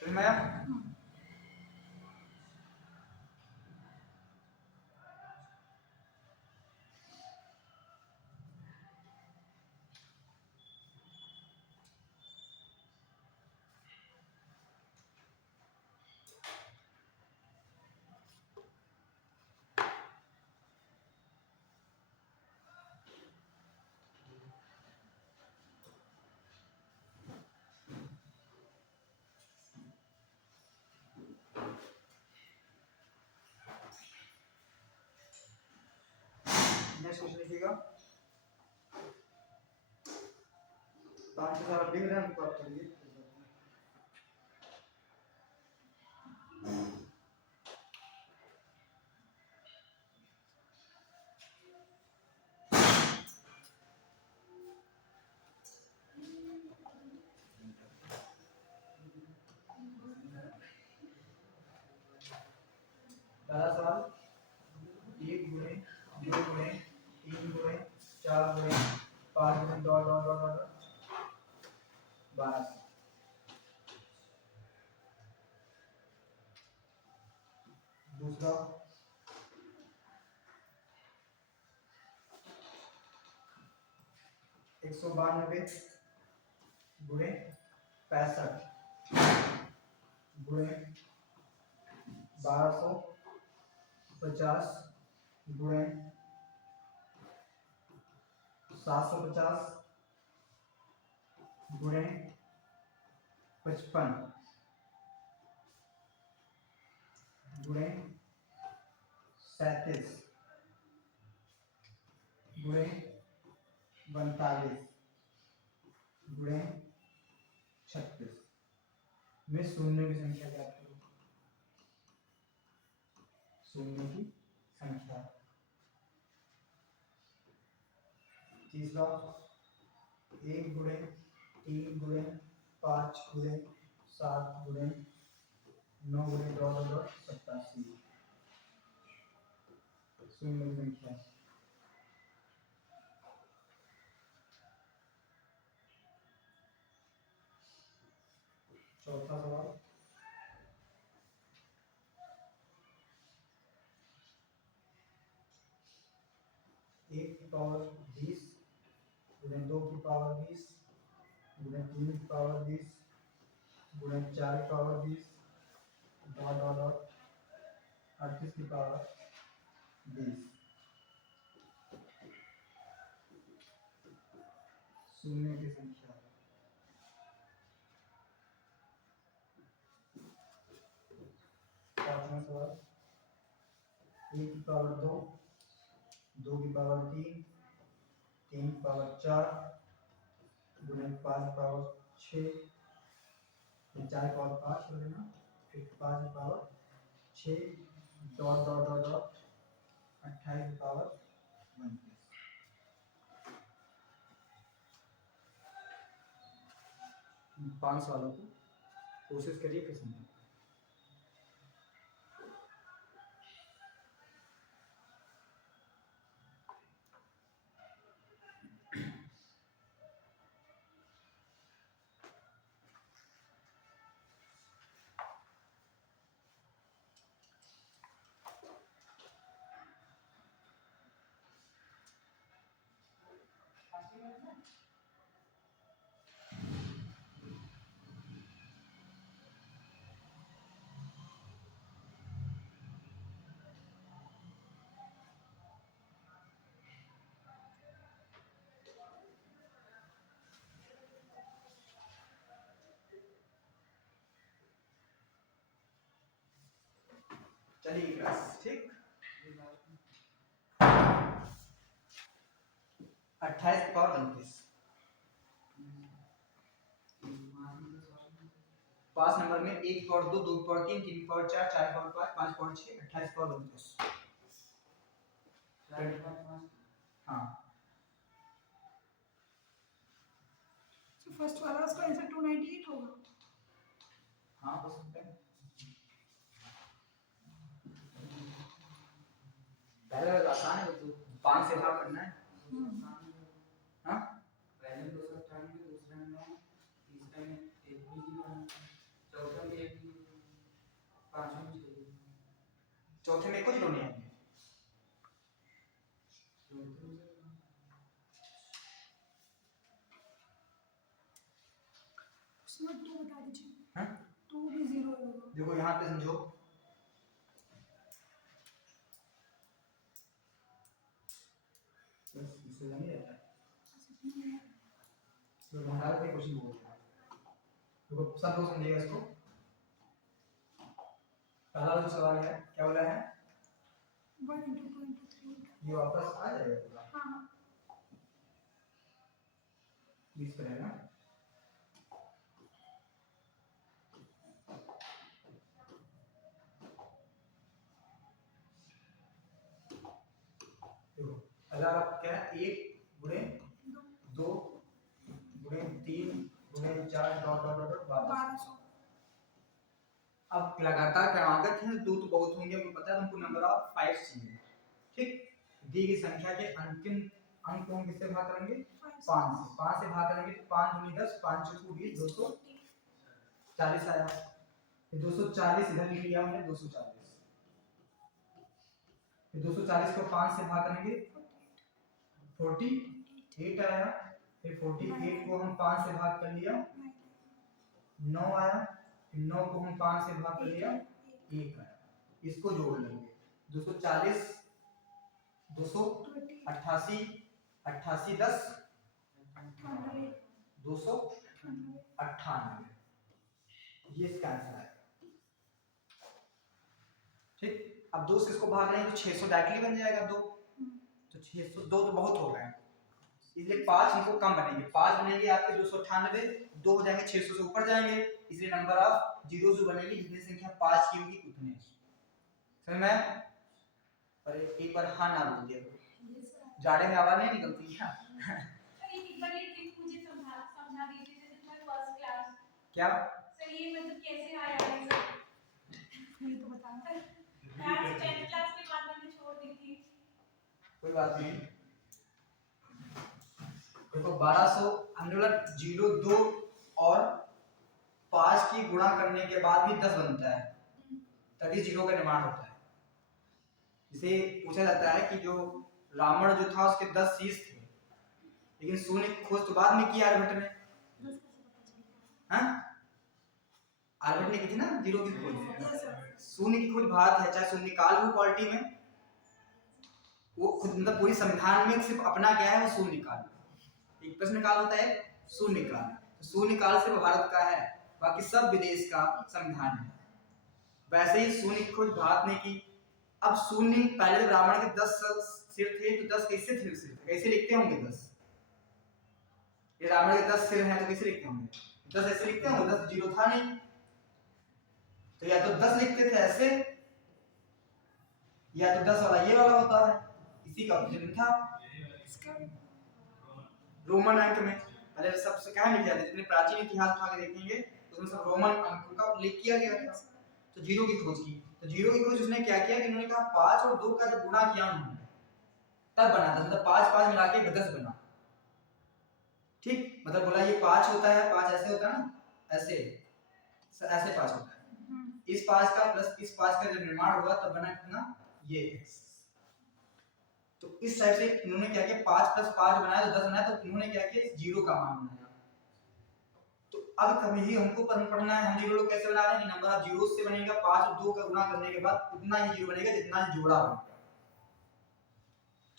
समझ में आया। नेक्स्ट क्वेश्चन लिखिएगा, 5000 लिख रहे हैं, हमको आप करिए। पहला सवाल 1 गुणे 2 गुणे 3 गुणे 4 गुणे 5 गुणे डॉट डॉट डॉट डॉट 1200। दूसरा 192 गुणे 65 गुणे 1250 गुणे 750 गुणे 55 गुणे 37 गुणे 42 गुणे 36 में शून्य की संख्या ज्ञात करो। शून्य की संख्या। तीसरा 1 गुणे 3 गुणे 5 गुणे 7 गुणे 9 गुणे डॉट डॉट 87 शून्य की संख्या। चौथा सवाल 1 की पावर 20 गुणे 2 की पावर 20 गुणे 3 की पावर 20 गुणे 4 की पावर 20 डॉट डॉट डॉट 38 की पावर 20 शून्य की संख्या। पांचवा सवाल 1 की पावर 2 2 की पावर 3 3 की पावर 4 गुणे 5 की पावर 6 4 की पावर 5 कर देना फिर 5 की power 6 dot dot dot dot 28 की पावर 29। 5 सवालों को कोशिश करिए फिर समझिए। चलिए क्लास ठीक 28 की पावर 29 5 नंबर में 1 की पावर 2 2 की पावर 3 3 की पावर 4 4 की पावर 5 5 की पावर 6 28 की पावर 29। हाँ तो फर्स्ट वाला उसका आंसर 298 होगा। हाँ हो सकता है। पहले वाला आसान है तो 5 से भाग करना है। हाँ पहले 298 दूसरे में 9 तीसरे में 1 भी 0 है चौथे में 1 भी पांचवें में 6 चौथे में कुछ नहीं है। उसमें 2 बता दीजिए। हाँ 2 भी 0 होगा। देखो यहाँ पे समझो बस इससे नहीं रहता है तो हमारा भी क्वेश्चन बोल रहा है देखो सब लोग समझिएगा इसको। पहला जो सवाल है क्या बोला है 1 × 2 × 3 ये वापस आ जाएगा पूरा हाँ 20 पर है ना। देखो अगर आप क्या है 1 गुणे 2 गुणे 3 गुणे 4 डॉट डॉट डॉट 1200 1200 अब लगातार क्रमागत है, दो तो बहुत होंगे, आपको पता है, हमको नंबर ऑफ 5 चाहिए। ठीक, दी गई संख्या के अंतिम अंक को हम किससे भाग करेंगे? 5 से। 5 से भाग करेंगे तो 5 दूनी 10, 5 चौको 20, 240 आया। 240 इधर लिख लिया हमने, 240। 240 को 5 से भाग करेंगे 48 आया। फिर 48 को हम 5 से भाग कर लिया 9 आया। फिर 9 को हम 5 से भाग कर लिया 1 आया। इसको जोड़ लेंगे 240 288 88 10 298, ये इसका आंसर है। ठीक, अब 2 से इसको भाग रहे हैं तो 600 डायरेक्टली बन जाएगा 2, तो 602 तो बहुत हो गए, इसलिए 5 हमको कम बनेंगे। 5 बनेंगे आपके 298, 2 हो जाएंगे 600 से ऊपर जाएंगे, इसलिए नंबर ऑफ जीरो जो बनेगी जितनी संख्या 5 की होगी उतने। समझ में? अरे एक बार हाँ ना बोल दिया, जाड़े में आवाज नहीं निकलती क्या? समझा दीजिए जैसे तुम्हारे फर्स्ट क्लास क्या सर, ये मतलब कैसे आया है सर? नहीं तो बता मैथ्स 10th क्लास के बाद मैंने छोड़ दी थी। कोई बात नहीं। देखो 1200 हमने बोला 0 2 और 5 की गुणा करने के बाद भी 10 बनता है, तभी जीरो का निर्माण होता है। इसे पूछा जाता है कि जो रावण जो था उसके 10 शीश थे, लेकिन शून्य की खोज तो बाद में की आर्यभट्ट ने। हाँ, आर्यभट्ट ने की थी ना जीरो की खोज। शून्य की खोज भारत है, चाहे शून्य काल हो पॉलिटी में, वो खुद मतलब पूरी संविधान में सिर्फ अपना क्या है, वो शून्य काल। एक प्रश्न काल होता है शून्य काल, तो शून्य काल सिर्फ भारत का है, बाकी सब विदेश का संविधान है। वैसे ही शून्य की खोज भारत ने की। अब शून्य, पहले जब रावण के 10 सिर थे तो 10 कैसे थे? सिर कैसे लिखते होंगे 10? ये रावण के 10 सिर हैं तो कैसे लिखते होंगे? 10 ऐसे लिखते होंगे, 10 जीरो था नहीं, तो या तो 10 लिखते थे ऐसे, या तो 10 वाला ये वाला होता है, इसी का ऑप्शन था। रोमन अंक में पहले सबसे क्या लिखा जाता है, जितने प्राचीन इतिहास उठा के देखेंगे उसमें सब रोमन अंकों का उल्लेख किया गया था। तो जीरो की खोज की, तो जीरो की खोज उसने क्या किया कि उन्होंने कहा 5 और 2 का जब गुणा किया उन्होंने तब बना था, मतलब 5 5 मिला के 10 बना। ठीक, मतलब बोला ये 5 होता है, 5 ऐसे होता है ना, ऐसे ऐसे 5 होता है। इस 5 का प्लस इस 5 का जब निर्माण हुआ तब बना कितना, ये। तो इस टाइप से इन्होंने क्या किया, 5 + 5 बनाया तो 10 बनाया, तो इन्होंने क्या किया, जीरो का मान बनाया। तो अब कभी हमको पढ़ना है, हम जीरो लोग कैसे बना रहे हैं, नंबर ऑफ जीरो से बनेगा, 5 और 2 का गुणा करने के बाद उतना ही जीरो बनेगा जितना जोड़ा बनेगा।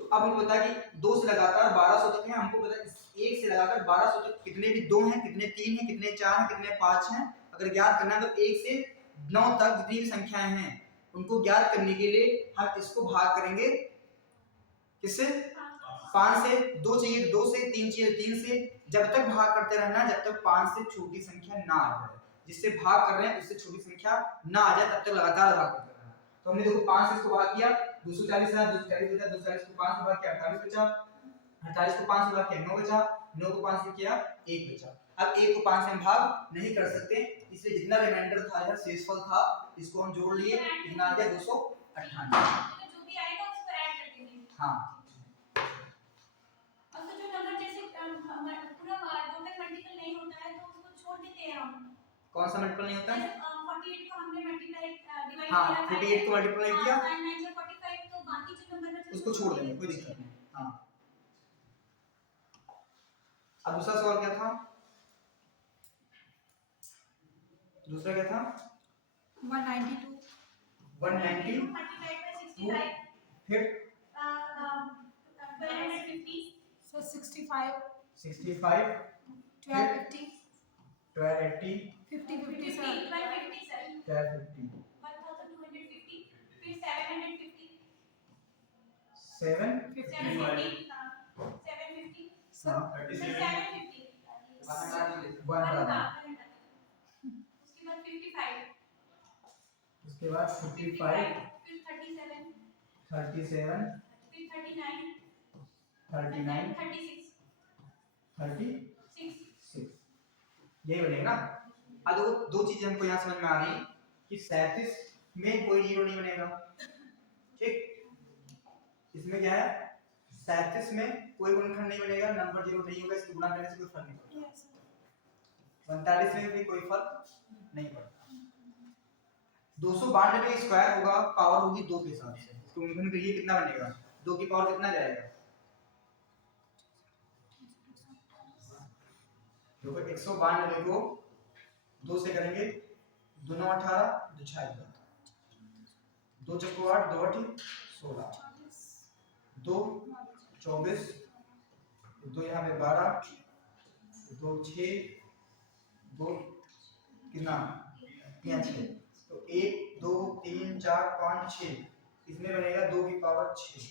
तो अब हमको पता है कि 2 से लगातार 1200 तक है, हमको पता है 1 से लगाकर 1200 तक कितने भी 2 हैं, कितने 3 हैं, कितने 4 हैं, कितने 5 हैं, अगर ज्ञात करना है तो 1 से 9 तक जितनी भी संख्याएं हैं उनको ज्ञात करने के लिए हम इसको भाग करेंगे किससे, 5 से। 2 चाहिए 2 से, 3 चाहिए 3 से, जब तक भाग करते रहना जब तक 5 से छोटी संख्या ना आ जाए। जिससे भाग कर रहे हैं उससे छोटी संख्या ना आ जाए तब तक लगातार भाग करते रहना। तो हमने देखो 5 से इसको भाग किया 240 है, 240 बचा, 240 को 5 से भाग किया 48 बचा, 48 को 5 से भाग किया 9 बचा, 9 को 5 से किया 1 बचा। अब 1 को 5 से हम भाग नहीं कर सकते, इसलिए जितना रिमाइंडर था या शेषफल था इसको हम जोड़ लिए, कितना आ गया 298। जो भी आएगा उसको ऐड कर देंगे। हां, और तो जो नंबर जैसे पूरा 2 तक मल्टीपल नहीं होता है तो उसको छोड़ देते हैं हम। कौन सा मल्टीपल नहीं होता है? 48 को हमने मल्टीप्लाई डिवाइड हाँ, किया, 48 को मल्टीप्लाई किया, 9 और 45, तो बाकी जो नंबर बचे उसको छोड़ देंगे, कोई दिक्कत नहीं। हाँ, अब दूसरा सवाल क्या था? दूसरा क्या था? 192 190 मल्टीप्लाइड बाय 65, फिर 1250, सर 65 65 1250 1280 50 50 सर 1250 सर, 1250 1250, फिर 750, 750 750, 750 सर 750, 1 उसके बाद 55, उसके बाद 55 फिर 37, 37 फिर 39, 39 36, 36 यही बनेगा ना। अब देखो दो चीजें हमको यहाँ समझ में आ रही, कि 37 में कोई जीरो नहीं बनेगा, ठीक। इसमें क्या है, 37 में कोई गुणनखंड नहीं बनेगा, नंबर जीरो नहीं होगा, इसको गुणा करने से कोई फर्क नहीं पड़ता। Yes, sir. 45 में भी कोई फर्क नहीं पड़ता। 292 में स्क्वायर होगा, पावर होगी 2 के हिसाब से, इसको गुणनखंड करिए कितना बनेगा, 2 की पावर कितना जाएगा, देखो 192 को 2 से करेंगे, 2 9 18, 2 6 2 चक्को 8, 2 8 16, 2 24, 2 यहाँ पे 12, 2 6, 2 कितना 3 6, तो 1 2 3 4 5 6, इसमें बनेगा 2 की पावर 6,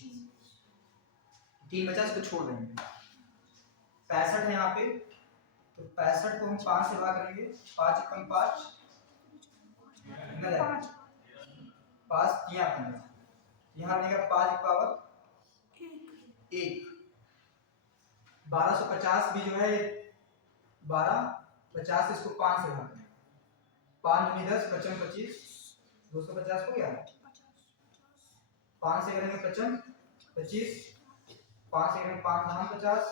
3 बचा, इसको छोड़ देंगे। 65 है यहाँ पे, तो 65 को हम 5 से भाग करेंगे, 5 कम 5 कितना जाएगा, 5 3 15, यहाँ बनेगा 5 की पावर 1। 1250 भी जो है 1250, इसको 5 से भाग करें, 5 दूनी 10, 55 25, 250 हो गया, 5 से करेंगे 55 25, 5 से करेंगे 5 धाम 50,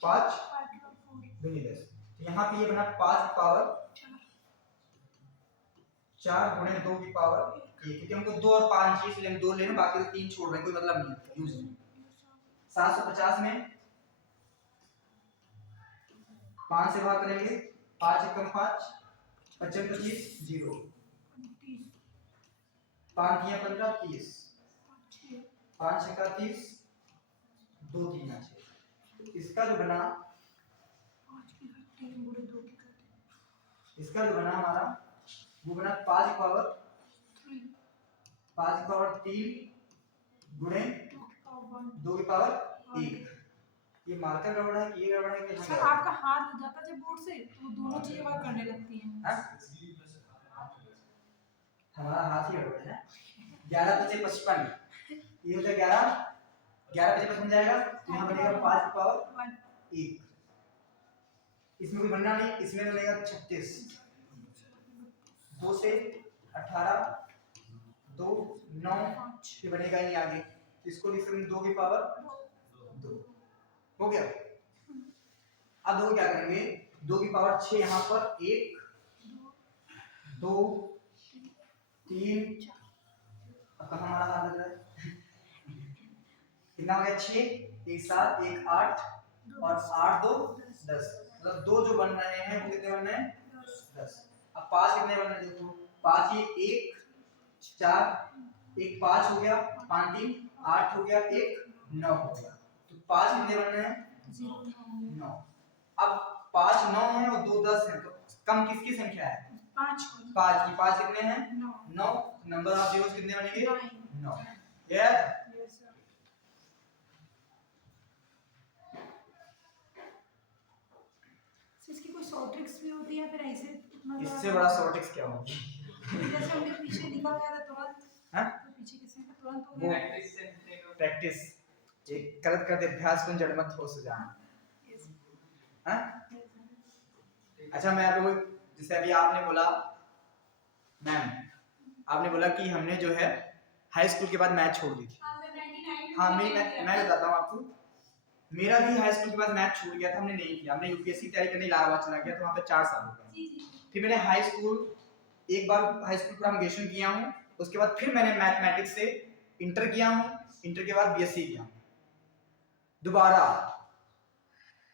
5 दूनी 10, यहाँ पे ये बना 5 पावर 4 गुणे 2 की पावर 1, क्योंकि हमको 2 और 5 चाहिए इसलिए हम 2 ले रहे हैं, बाकी तो 3 छोड़ रहे हैं, कोई मतलब नहीं है, यूज नहीं। 750 में 5 से भाग करेंगे, 5 कम 5, 55 25 0, 5 दिया 15 30, 5 6 30, 2 3 6, इसका जो बना हमारा वो बना 5 की पावर 3 गुणे 2 की पावर 1। ये मार्कर गड़बड़ है कि ये गड़बड़ है कि सर आपका हाथ हो जाता है जब बोर्ड से, तो दोनों चीजें बात करने लगती हैं। हमारा हाथ ही गड़बड़ है। 11 बचे 55, ये हो जाएगा 11 बचे 55 जाएगा, तो यहाँ बनेगा 5 की पावर 1, इसमें कोई बनना नहीं, इसमें बनेगा 36, 2 से 18, 2 9, ये बनेगा ही आगे, इसको लिख सकते हैं 2 की पावर 2, हो गया। अब 2 क्या करेंगे, 2 की पावर 6 यहाँ पर 1 2 3, अब कहाँ हमारा हाथ लग रहा है, कितना हो गया 6 1 7 1 8 और 8 2 10, मतलब 2 जो बन रहे हैं वो कितने बन रहे हैं 10। अब 5 कितने बन रहे हैं, देखो 5 ये 1 4 1 5 हो गया, 5 3 8 हो गया, 1 9 हो गया, तो 5 कितने बन रहे हैं 9। अब 5 9 है और 2 10 है, तो कम किसकी संख्या है 5 की, 5 कितने हैं 9, नंबर ऑफ जीरोस कितने बनेंगे 9। क्लियर, इसकी कोई शॉर्ट ट्रिक्स भी होती है फिर ऐसे, इससे बड़ा शॉर्ट ट्रिक्स क्या होगी, जैसे हमने पीछे लिखा गया था तुरंत, हैं तो पीछे किसी का तुरंत हो वो गया। प्रैक्टिस, एक करत करते अभ्यास कुन जड़ मत हो सुजान, हैं। अच्छा मैं आप लोग, जैसे अभी आपने बोला मैम, आपने बोला कि हमने जो है हाई स्कूल के बाद मैथ छोड़ दी थी। हाँ मैं बताता हूँ आपको, मेरा भी हाई स्कूल के बाद मैथ छूट गया था, हमने नहीं किया, हमने यूपीएससी तैयारी करने इलाहाबाद चला गया, तो वहाँ पे 4 साल हो गए। फिर मैंने हाई स्कूल, एक बार हाई स्कूल पूरा ग्रेजुएशन किया हूँ, उसके बाद फिर मैंने मैथमेटिक्स से इंटर किया हूँ, इंटर के बाद बीएससी किया हूँ दोबारा।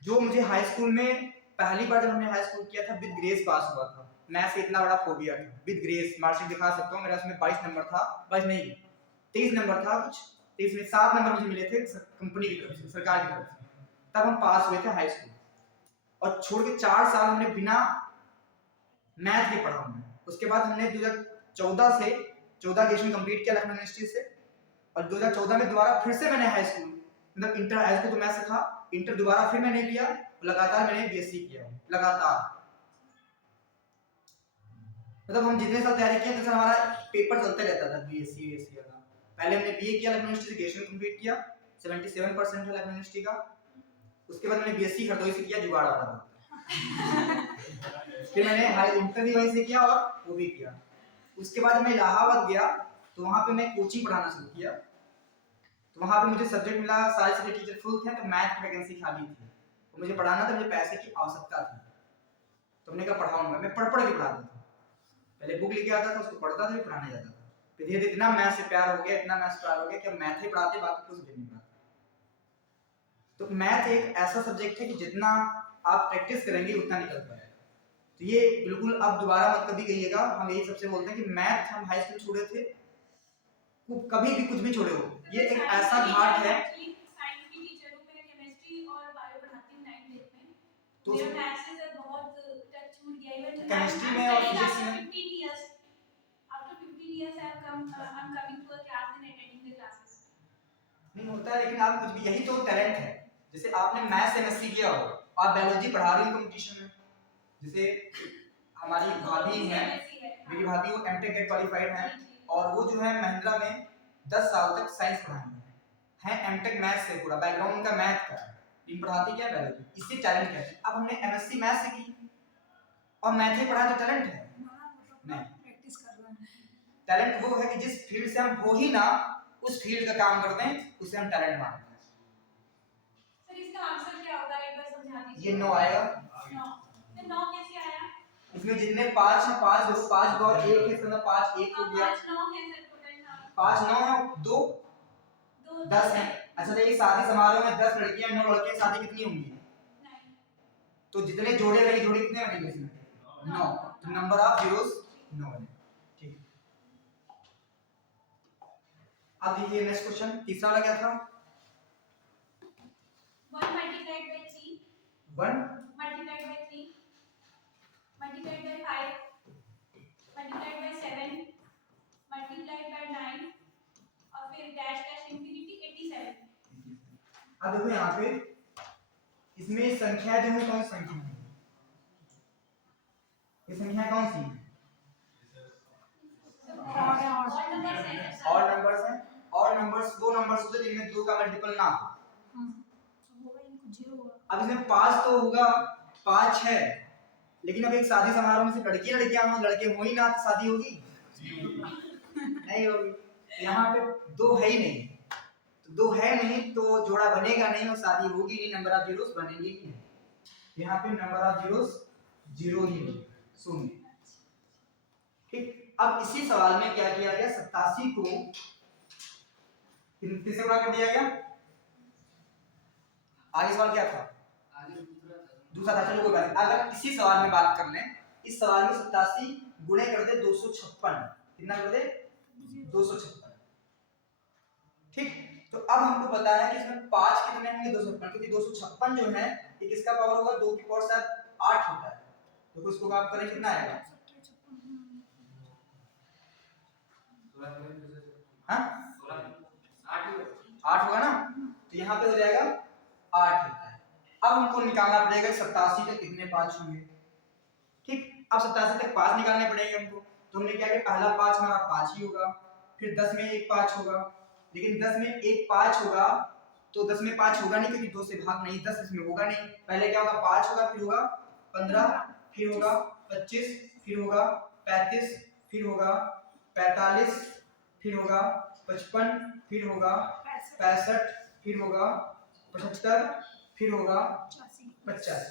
जो मुझे हाई स्कूल में पहली बार जब हमने हाई स्कूल किया था विद ग्रेस पास हुआ था, मैथ से इतना बड़ा फोबिया था, विद ग्रेस मार्कशीट दिखा सकता हूँ, मेरा उसमें 22 नंबर था, 22 नहीं 23 नंबर था कुछ, 23 में 7 नंबर मुझे मिले थे कंपनी की तरफ से, सरकार की तरफ से, तब हम पास हुए थे हाई स्कूल। और छोड़ के 4 साल हमने बिना मैथ के पढ़ा हमने। उसके बाद हमने 2014 से 14 ग्रेजुएशन कंप्लीट किया लखनऊ यूनिवर्सिटी से, और 2014 में दोबारा फिर से मैंने हाई स्कूल, मतलब इंटर हाई स्कूल तो मैथ से था, इंटर दोबारा फिर मैंने किया, लगातार मैंने बीएससी किया लगातार। मतलब हम जितने साल तैयारी किए, तो सर हमारा पेपर चलते रहता था बीएससी बीएससी का। पहले हमने बीए किया लखनऊ यूनिवर्सिटी से, ग्रेजुएशन कंप्लीट किया, 77% है लखनऊ यूनिवर्सिटी का। उसके बाद मैंने बीएससी खरदोई से किया, जुगाड़ आ रहा था। फिर मैंने हाई इंटर भी वहीं से किया और वो भी किया, उसके बाद मैं इलाहाबाद गया तो वहाँ पे मैं कोचिंग पढ़ाना शुरू किया। तो वहाँ पे मुझे सब्जेक्ट मिला, सारे सब्जेक्ट टीचर फुल थे, तो मैथ की वैकेंसी खाली थी, तो मुझे पढ़ाना था, मुझे पैसे की आवश्यकता थी, तो मैंने कहा पढ़ाऊंगा। मैं पढ़ के पढ़ाता था, पहले बुक लेके आता था, उसको पढ़ता था, फिर पढ़ाने जाता था। फिर धीरे धीरे इतना मैथ से प्यार हो गया, इतना मैथ से प्यार हो गया कि अब मैथ ही पढ़ाते, बाकी कुछ भी नहीं पढ़ाते। तो मैथ एक ऐसा सब्जेक्ट है कि जितना आप प्रैक्टिस करेंगे उतना निकल पाएगा। तो ये बिल्कुल अब दोबारा मत कभी कहिएगा, हम यही सबसे बोलते हैं कि मैथ हम हाई स्कूल छोड़े थे, कभी भी कुछ भी छोड़े हो, ये एक ऐसा घाट है। साइंस की टीचर हूं, मैं केमिस्ट्री और बायो पढ़ाती हूं 9th में, तो मेरा मैथ्स से बहुत टच छूट गया। इवन केमिस्ट्री में और फिजिक्स में 15 years after 15 years I have come I'm coming to a class and attending the classes. नहीं होता है, लेकिन आप कुछ भी, यही तो टैलेंट है। जैसे आपने मैथ्स एमएससी किया हो, आप बायोलॉजी पढ़ा रही हो कंपटीशन में, जैसे हमारी भाभी है, मेरी भाभी वो एमटेक गेट क्वालिफाइड है, और वो जो है महिंद्रा में 10 साल तक साइंस पढ़ाई है एमटेक मैथ्स से, पूरा बैकग्राउंड उनका मैथ का है, लेकिन पढ़ाती क्या बायोलॉजी, इससे टैलेंट कहते हैं। अब हमने एमएससी मैथ्स से की और मैथ ही पढ़ा, तो टैलेंट है नहीं। प्रैक्टिस कर रहे हैं। टैलेंट वो है कि जिस फील्ड से हम हो ही ना, उस फील्ड का काम करते हैं, उसे हम टैलेंट मानते हैं। सर इसका आंसर क्या होगा, एक बार समझा दीजिए। ये 9 आएगा। 9 तो 9 कैसे आया? इसमें जितने 5 हैं, 5 देखो, 5 और 1 है, इसका मतलब 5 1 हो गया, 5 9 है सर टोटल। 5 9 है, 2 10 है। अच्छा देखिए, शादी समारोह में 10 लड़कियां 9 लड़के, शादी कितनी होंगी? 9। तो जितने जोड़े रहे, जोड़े कितने बनेंगे इसमें? 9। तो नंबर ऑफ जीरोस 9 है। ठीक, अब देखिए नेक्स्ट क्वेश्चन, तीसरा वाला क्या था? 1 multiplied by 3 1 multiplied by 3 multiplied by 5 multiplied by 7 multiplied by 9 और फिर डैश डैश इंफिनिटी 87। अब देखो यहाँ पे इसमें संख्या जो है, कौन सी संख्या है? ये संख्या कौन सी है? ऑड नंबर्स हैं। ऑड नंबर्स वो नंबर्स होते हैं जिनमें 2 का मल्टीपल ना हो। अब इसमें 5 तो होगा, 5 है, लेकिन अब एक शादी समारोह में से लड़कियां हो, लड़के हो ही ना, तो शादी होगी नहीं होगी। यहाँ पे 2 है ही नहीं, तो 2 है नहीं तो जोड़ा बनेगा नहीं और शादी होगी नहीं, नंबर ऑफ जीरोस बनेंगे ही नहीं। यहाँ पे नंबर ऑफ जीरोस 0 ही है, 0। ठीक, अब इसी सवाल में क्या किया गया, 87 को किससे गुणा कर दिया गया? आगे सवाल क्या था? आगे दूसरा था, चलो कोई बात नहीं। अगर इसी सवाल में बात कर लें, इस सवाल में 87 गुणे कर दे 256, कितना कर दे? 256। ठीक, तो अब हमको पता है कि इसमें 5 कितने होंगे? 256, क्योंकि 256 जो है ये किसका पावर होगा? 2 की पावर शायद 8 होता है, तो इसको आप करें कितना आएगा? हाँ 8 होगा ना, तो यहाँ पे हो जाएगा 8 होता है। अब हमको निकालना पड़ेगा 87 तक कितने 5 होंगे। ठीक, अब 87 तक 5 निकालने पड़ेंगे हमको, तो हमने क्या किया, पहला 5 हमारा 5 ही होगा, फिर 10 में एक 5 होगा, लेकिन 10 में एक 5 होगा तो 10 में 5 होगा नहीं, क्योंकि 2 से भाग नहीं, 10 इसमें होगा नहीं। पहले क्या होगा, 5 होगा, फिर होगा 15, फिर होगा 25, फिर होगा 35, फिर होगा 45, फिर होगा 55, फिर होगा 65, फिर होगा 75, फिर होगा 85।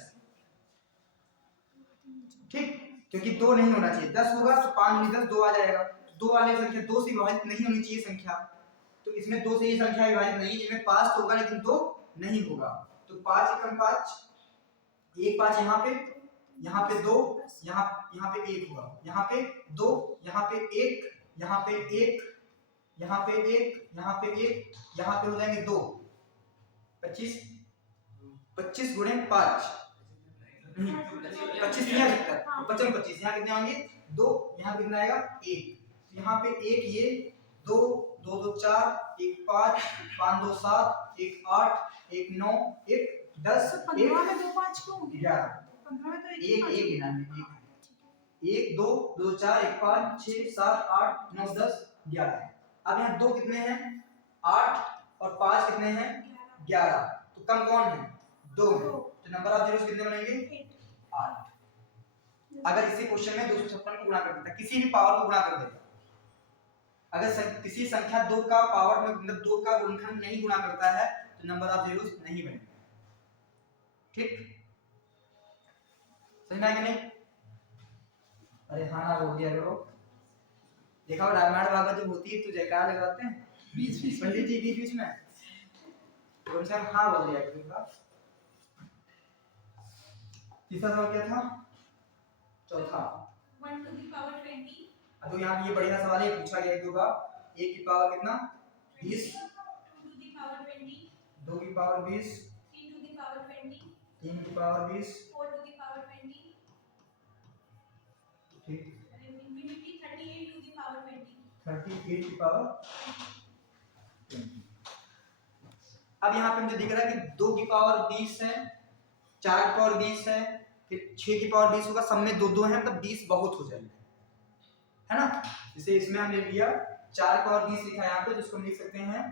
ठीक, क्योंकि 2 नहीं होना चाहिए, 10 होगा तो 5 नहीं 10, 2 आ जाएगा। 2 वाली संख्या 2 से विभाजित नहीं होनी चाहिए संख्या, तो इसमें 2 से ये संख्या विभाजित नहीं, इसमें 5 तो होगा लेकिन 2 नहीं होगा, तो 5 एकम 5, एक 5 यहाँ पे 2, यहाँ पे 1 होगा, यहाँ पे 2, यहाँ पे 1, यहाँ पे 1, यहाँ पे 1, यहाँ पे 1, यहाँ पे हो जाएंगे 2, 25, 25 गुणे 5, 25 नहीं आ सकता, 55 25, यहाँ कितने आएंगे 2, यहाँ कितना आएगा 1, यहाँ पे 1, ये 2 2 2 4, 1 5, 5 2 7, 1 8, 1 9, 1 10, 15 में 2 5 क्यों? 11, 15 में तो 1 1 गिना है, 1 2 2 4, 1 5 6 7 8 9 10 11। अब यहाँ 2 कितने हैं 8 और 5 कितने हैं 11, तो कम कौन है 2 है, तो नंबर ऑफ जीरोस कितने बनेंगे 8। अगर इसी क्वेश्चन में 256 को गुणा कर देता है, किसी भी पावर को गुणा कर देगा, अगर किसी संख्या 2 का पावर में मतलब 2 का गुणनखंड नहीं गुणा करता है तो नंबर ऑफ जीरोस नहीं बनेगा। ठीक, समझ में आया कि नहीं? अरे हाँ ना बोल दिया करो। देखा रामायण बाबा जब होती है तो जयकार लगाते हैं बीच पंडित जी बीच में, तो उनसे हाँ बोल दिया करो। तीसरा सवाल क्या था? चौथा 1 to the power 20, अब यहाँ पे ये बढ़िया सवाल है, पूछा गया एक दो बार। 1 की पावर कितना? 20, 2 to the power 20, 2 की पावर 20, 3 to the power 20, 3 की पावर 20, 4 to the power 20, ठीक, and infinity 38 to the power 20. 38 की पावर 20। अब यहाँ पे मुझे दिख रहा है कि 2 की पावर 20 है, 4 की पावर 20 है, फिर 6 की पावर 20 होगा, सब में 2 है, मतलब 20 बहुत हो जाएंगे, है ना? जैसे इसमें हमने लिया 4 की पावर 20 लिखा है यहाँ पे, जिसको हम लिख सकते हैं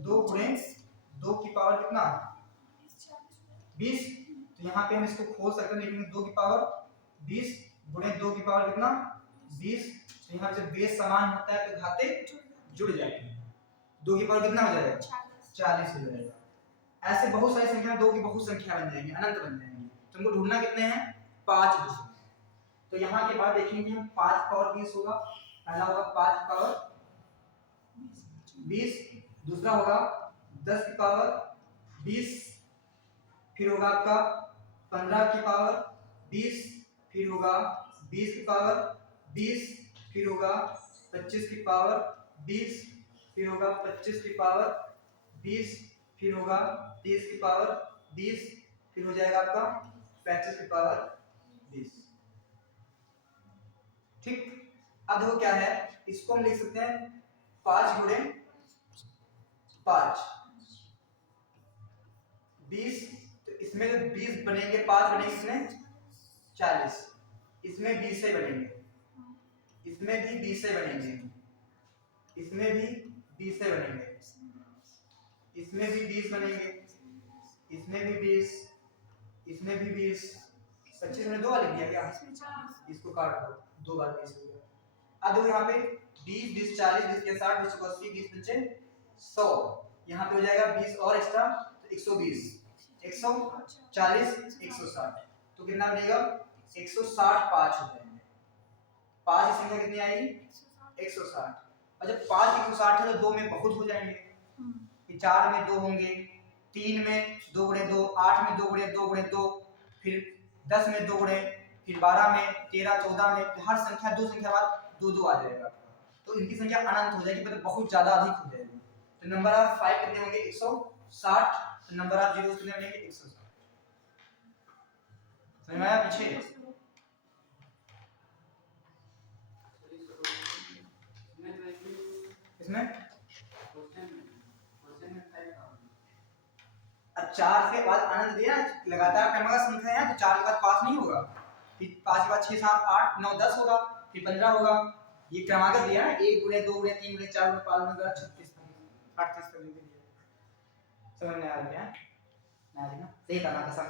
2 गुणे 2 की पावर कितना? 20। तो यहाँ पे हम इसको खोल सकते हैं, लेकिन 2 की पावर 20 गुणे 2 की पावर कितना? 20। तो यहाँ पे जब बेस समान होता है तो घाते जुड़ जाते हैं। 2 की पावर कितना हो जाएगा? 40 हो जाएगा। ऐसे बहुत सारी संख्या 2 की बहुत संख्या बन जाएंगी, अनंत बन जाएंगी। तो हमको ढूंढना कितने हैं? 5 डिजिट। तो यहाँ के बाद देखेंगे हम 5 पावर 20 होगा, पहला होगा 5 पावर 20, दूसरा होगा 10 की पावर 20, फिर होगा आपका 15 की पावर 20, फिर होगा 20 की पावर 20, फिर होगा 25 की पावर 20, फिर होगा 25 की पावर 20, फिर होगा 30 की पावर 20, फिर हो जाएगा आपका 35 की पावर 20। ठीक, अब देखो क्या है, इसको हम लिख सकते हैं 5 गुणे 5 20। तो इसमें जो 20 बनेंगे, 5 बनेंगे, इसमें 40, इसमें 20 से बनेंगे, इसमें भी 20 से बनेंगे, इसमें भी 20 से बनेंगे, इसमें भी 20 बनेंगे, इसमें भी 20, इसमें भी 20। 25 में 2 वाले दिया क्या? इसको काट दो, 2 बार 20 हो गया। अब देखो यहाँ पे 20 20 40 20 के 60 20 को 80 20 बचे 100, यहाँ पे हो जाएगा 20 और एक्स्ट्रा तो 120, 140 160, तो कितना बनेगा? 160 5 हो जाएंगे। 5 की संख्या कितनी आएगी? 160। और जब 5 160 है तो 2 में बहुत हो जाएंगे, कि 4 में 2 होंगे, 3 में 2 गुणे 2, 8 में 2 गुणे 2 गुणे 2, फिर 10 में 2 गुणे, फिर 12 में, 13 14 में, हर संख्या 2 संख्या बाद 2 2 आ जाएगा। तो इनकी संख्या अनंत हो जाएगी, मतलब बहुत ज्यादा अधिक हो जाएगी। तो नंबर ऑफ 5 कितने होंगे? 160। तो नंबर ऑफ जीरोस कितने बनेंगे? 160। समझ में आया? पीछे इसमें अब 4 के बाद अनंत दिया, लगातार क्रमागत संख्या है, तो 4 के बाद 5 नहीं होगा, फिर 5 के बाद 6 7 8 9 10 होगा, फिर 15 होगा। ये क्रमागत दिया है, 1 गुणे 2 गुणे 3 गुणे 4 गुणे 5 गुणे 36 38 तक लिख दिया। समझ में आ रहा है? ना आ रही ना? सही था ना? समझ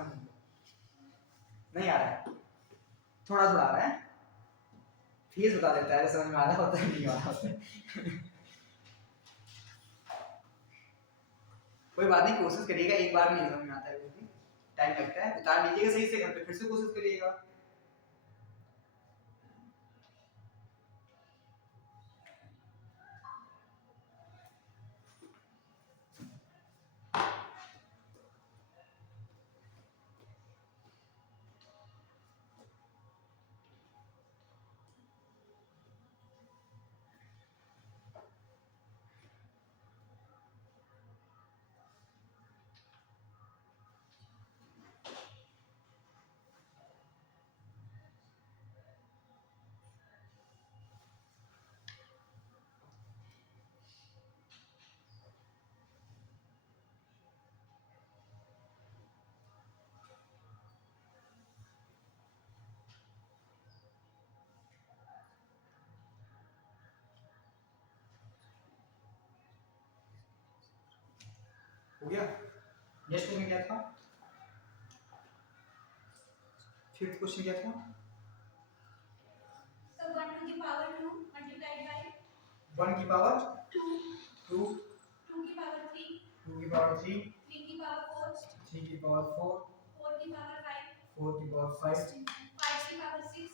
नहीं आ रहा है? थोड़ा थोड़ा आ रहा है, फीस बता देता है, समझ में आ रहा होता है नहीं आ रहा होता है। कोई बात नहीं, कोशिश करिएगा, एक बार नहीं समझ में आता है, टाइम लगता है, उतार लीजिएगा सही से, घर पे फिर से कोशिश करिएगा। हो गया? नेक्स्ट क्वेश्चन क्या था? फिफ्थ क्वेश्चन क्या था? So 1 to the power 2 multiplied by 1 की पावर 2, 2, 2 की पावर 3, 2 की पावर 3, 3 की पावर 4, 3 की पावर 4, 4 की पावर 5, 4 की पावर 5, 5 की पावर 6,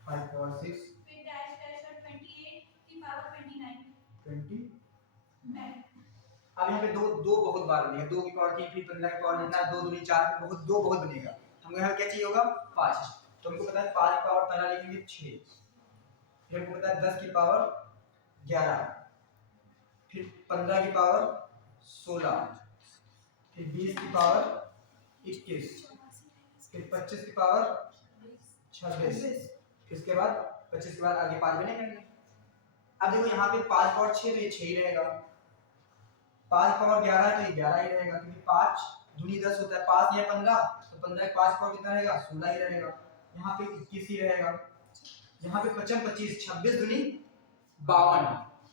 5 की पावर 6, फिर डैश डैश और 28 की पावर 29। 20। अब यहाँ पे दो दो बहुत बार बनेगा, 2 की पावर 3, फिर 15 की पावर जितना 2 दूनी 4, बहुत दो बहुत बनेगा। हमको यहाँ क्या चाहिए होगा 5। तो हमको पता है 5 की पावर पहला लिखेंगे 6, फिर हमको पता है 10 की पावर 11, फिर 15 की पावर 16, फिर 20 की पावर 21, फिर 25 की पावर 26, इसके बाद 25 के बाद आगे 5 बनेंगे। अब देखो यहाँ पे 5 पावर 6 तो ये 6 ही रहेगा, 5 पावर 11 तो ये 11 ही रहेगा, क्योंकि 5 दूनी 10 होता है, 5 या 15 तो 15 के 5 पावर कितना रहेगा 16 ही रहेगा। यहाँ पे 21 ही रहेगा, यहाँ पे 55 25 26 दूनी 52,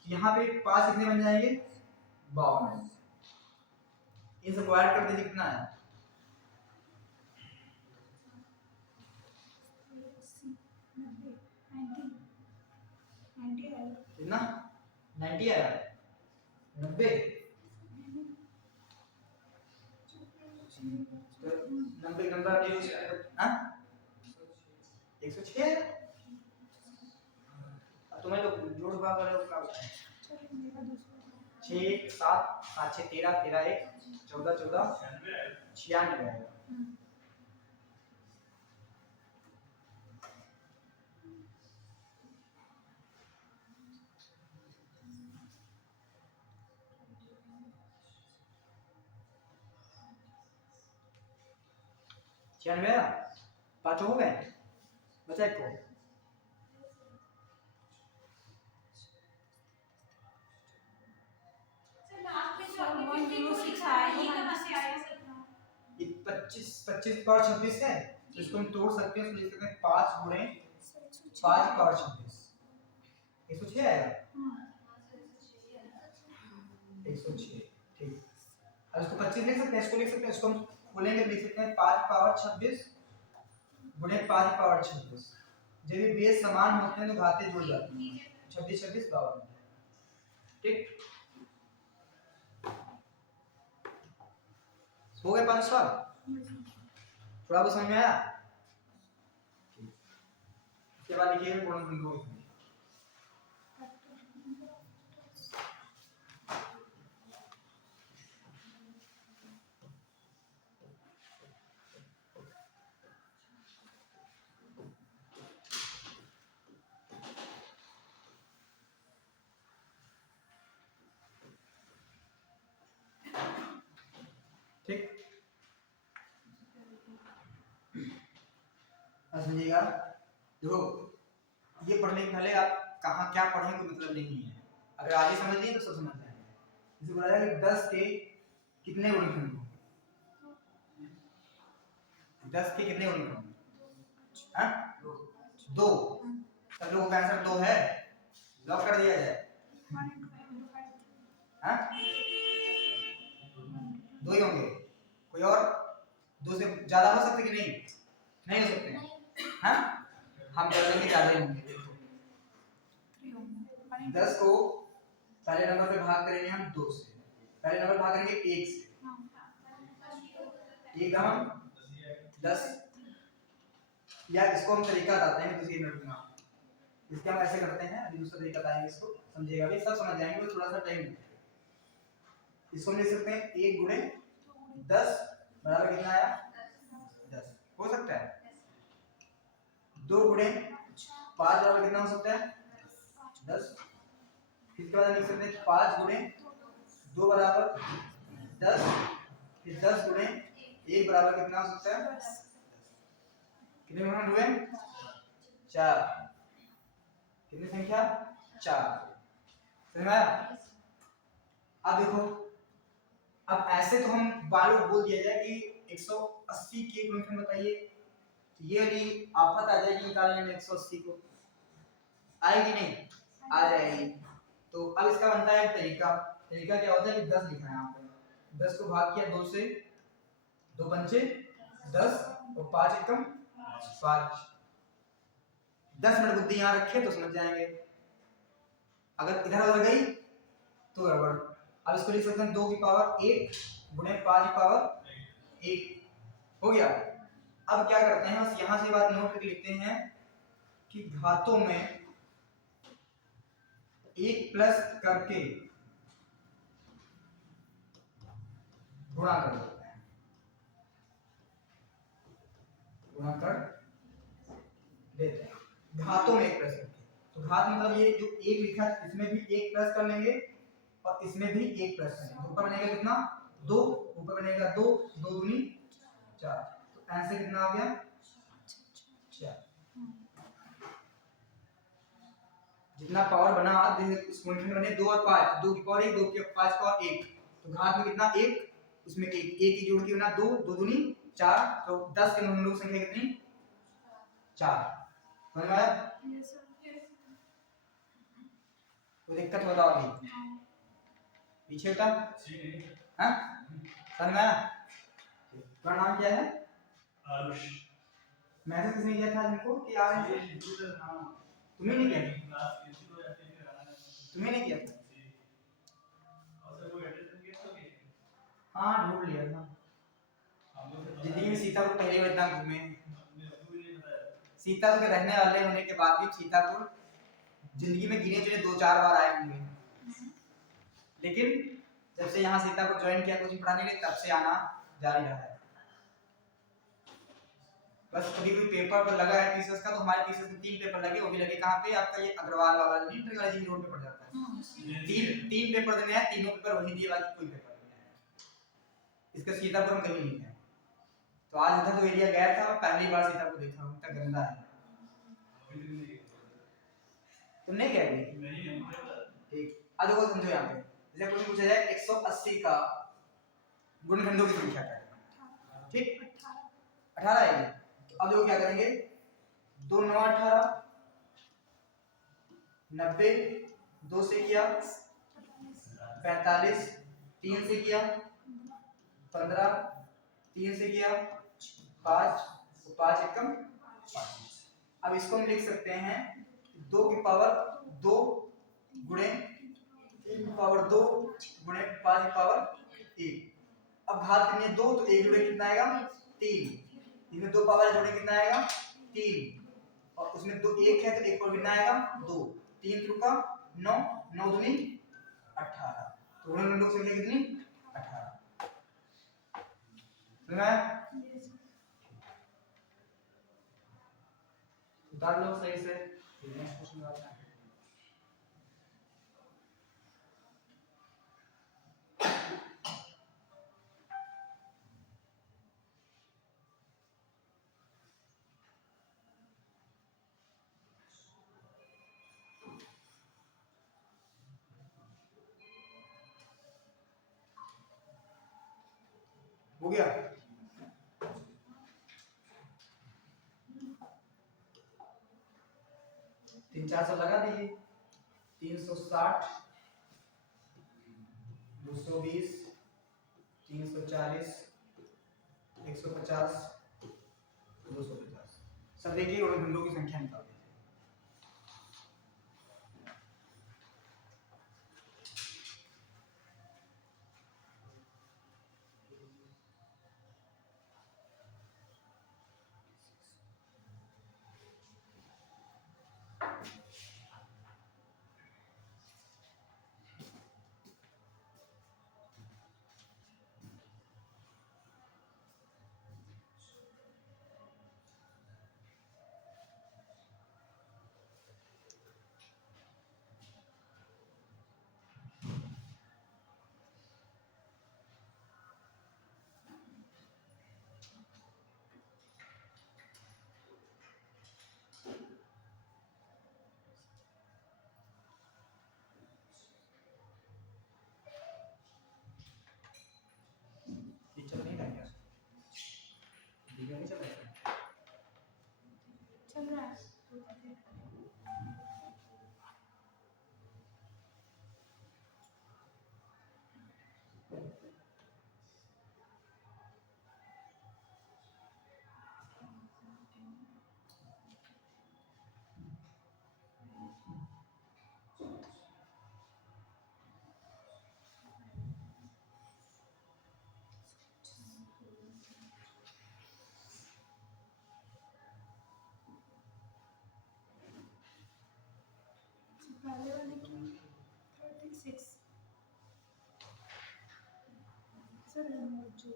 यहाँ पे 5 कितने बन जाएंगे 52। इन सबको ऐड कर दीजिए कितना है 90 कितना 90 आया 90। तो 90 नंबर आप यूज हां 106 है। अब तुम्हें तो जोड़ भाग वाले का 6 7 7 6 13 13 1 14 14 96 रहेगा। ध्यान में आया? पाँच हो गए बचा एक को। सर लास्ट में जो आपने 52 लिखा है ये कहां से आया सर? ये 25 25 पावर 26 है, तो इसको हम तोड़ सकते हैं, इसको लिख सकते हैं 5 गुणे 5 पावर 26 106 आएगा 106। ठीक, अब इसको 25 लिख सकते हैं, इसको लिख सकते हैं, इसको हम खोलेंगे लिख सकते हैं 5 पावर 26 गुणे 5 पावर 26। जब ये बेस समान होते हैं तो घाते जुड़ जाती हैं, 26 26 52। ठीक, हो गए 5 सवाल, थोड़ा बहुत समझ में आया? इसके बाद लिखिए गुणनखंडों की संख्या। ठीक, समझिएगा। देखो ये पढ़ने के पहले आप कहाँ क्या पढ़ें कोई मतलब नहीं है, अगर आगे समझ लिए तो सब समझ जाएंगे। जैसे बोला जाए कि 10 के कितने गुणनखंड होंगे, 10 के कितने गुणनखंड होंगे? हाँ 2। सब लोगों का आंसर 2 है, लॉक कर दिया जाए। हाँ 2 ही होंगे, कोई और 2 से ज्यादा हो सकते कि नहीं? नहीं हो सकते हैं। हाँ हम कर लेंगे ज्यादा ही होंगे। 10 को पहले नंबर पे भाग करेंगे हम 2 से, पहले नंबर भाग करेंगे 1 से, एकदम 10। या इसको हम तरीका बताते हैं दूसरी मिनट में, इसके हम ऐसे करते हैं, अभी दूसरा तरीका बताएंगे, इसको समझिएगा, अभी सब समझ जाएंगे, बस थोड़ा सा टाइम लगेगा। इसको हम लिख सकते हैं 1 गुणे 10 बराबर कितना आया 10, हो सकता है। 2 गुणे 5 बराबर कितना हो सकता है 10। इसके बाद लिख सकते हैं 5 गुणे 2 बराबर 10, फिर 10 गुणे 1 बराबर कितना हो सकता है 10। कितने गुणन हुए 4, कितनी संख्या 4, समझ में आया? अब देखो, अब ऐसे तो हम बालो बोल दिया जाए कि 180 के गुणनखंड बताइए, ये वाली आफत आ जाएगी निकालने में 180 को, आएगी नहीं? आ जाएगी। तो अब इसका बनता है तरीका, तरीका क्या होता है कि 10 लिखा है यहाँ पे, 10 को भाग किया 2 से, 2 पंचे 10 और 5 एकम 5, 10 मिनट बुद्धि यहाँ रखे तो समझ जाएंगे, अगर इधर उधर गई तो गड़बड़। अब इसको लिख सकते हैं 2 की पावर 1 गुणे 5 की पावर 1 हो गया। अब क्या करते हैं, बस यहां से बात नोट करके लिखते हैं कि घातों में 1 प्लस करके गुणा कर देते हैं, गुणा कर देते हैं घातों में 1 प्लस करके। तो घात मतलब ये जो 1 लिखा है इसमें भी 1 प्लस कर लेंगे और इसमें भी 1 प्लस कर लेंगे। ऊपर बनेगा कितना 2, ऊपर बनेगा 2, 2 दूनी 4, तो आंसर कितना आ गया 4। जितना पावर बना इस गुणनखंड बने 2 और 5, 2 की पावर 1, 2 की 5 की पावर 1, तो घात में कितना 1, उसमें 1 की जोड़ के बना 2, 2 दूनी 4, तो 10 के मूल संख्या कितनी 4। समझ में आया? Yes sir. कोई दिक्कत बताओ अभी पीछे का हाँ समझ में आया? तुम्हारा नाम क्या है? आरुष। मैसेज किसने किया था तुमको कि आ रहे हैं? तुम्हें नहीं किया? तुम्हें नहीं किया था? हाँ ढूंढ लिया था। जिंदगी में सीतापुर पहली बार इतना घूमे। सीतापुर के रहने वाले होने के बाद भी सीतापुर जिंदगी में गिने चुने 2-4 बार आए होंगे, लेकिन जब से यहाँ सीतापुर ज्वाइन किया कोचिंग पढ़ाने के लिए तब से आना जारी रहा है। बस कभी कोई पेपर पर लगा है पीसीएस का, तो हमारे पीसीएस में 3 पेपर लगे, वो भी लगे कहाँ पे आपका ये अग्रवाल वाला इंटर कॉलेज रोड पे पड़ जाता है। तीन पेपर देने हैं, तीनों पेपर वही दिए, बाकी कोई पेपर नहीं है। इसका सीतापुर हम कहीं नहीं है। तो आज उधर जो एरिया गया था पहली बार सीतापुर देखा हूँ, इतना गंदा है। तुमने क्या किया? ठीक, अब देखो समझो यहाँ पे जैसे क्वेश्चन पूछा जाए 180 का गुणनखंडों की संख्या क्या है, ठीक 18 है। तो अब देखो क्या करेंगे, 2 9 18, 90 2 से किया 45, 3 से किया 15, 3 से किया 5, 5 एकम 5। अब इसको हम लिख सकते हैं 2 की पावर 2 गुणे 3 की पावर 2 गुणे 5 की पावर 1। अब घात कितनी है 2, तो 1 जुड़े कितना आएगा 3, इसमें 2 पावर जोड़े कितना आएगा 3, और उसमें 2 1 है तो 1 और कितना आएगा 2, 3 3 का 9, 9 दूनी 18, तो गुणनखंडों की संख्या कितनी 18। समझ में आया? उतार लो सही से, नेक्स्ट क्वेश्चन आता है। हो गया? तीन 400 लगा दीजिए, 360 220 340 150 250, सब देखिए गुणनखंडों की संख्या निकाल दीजिए। पहले वाले की 36 सर जो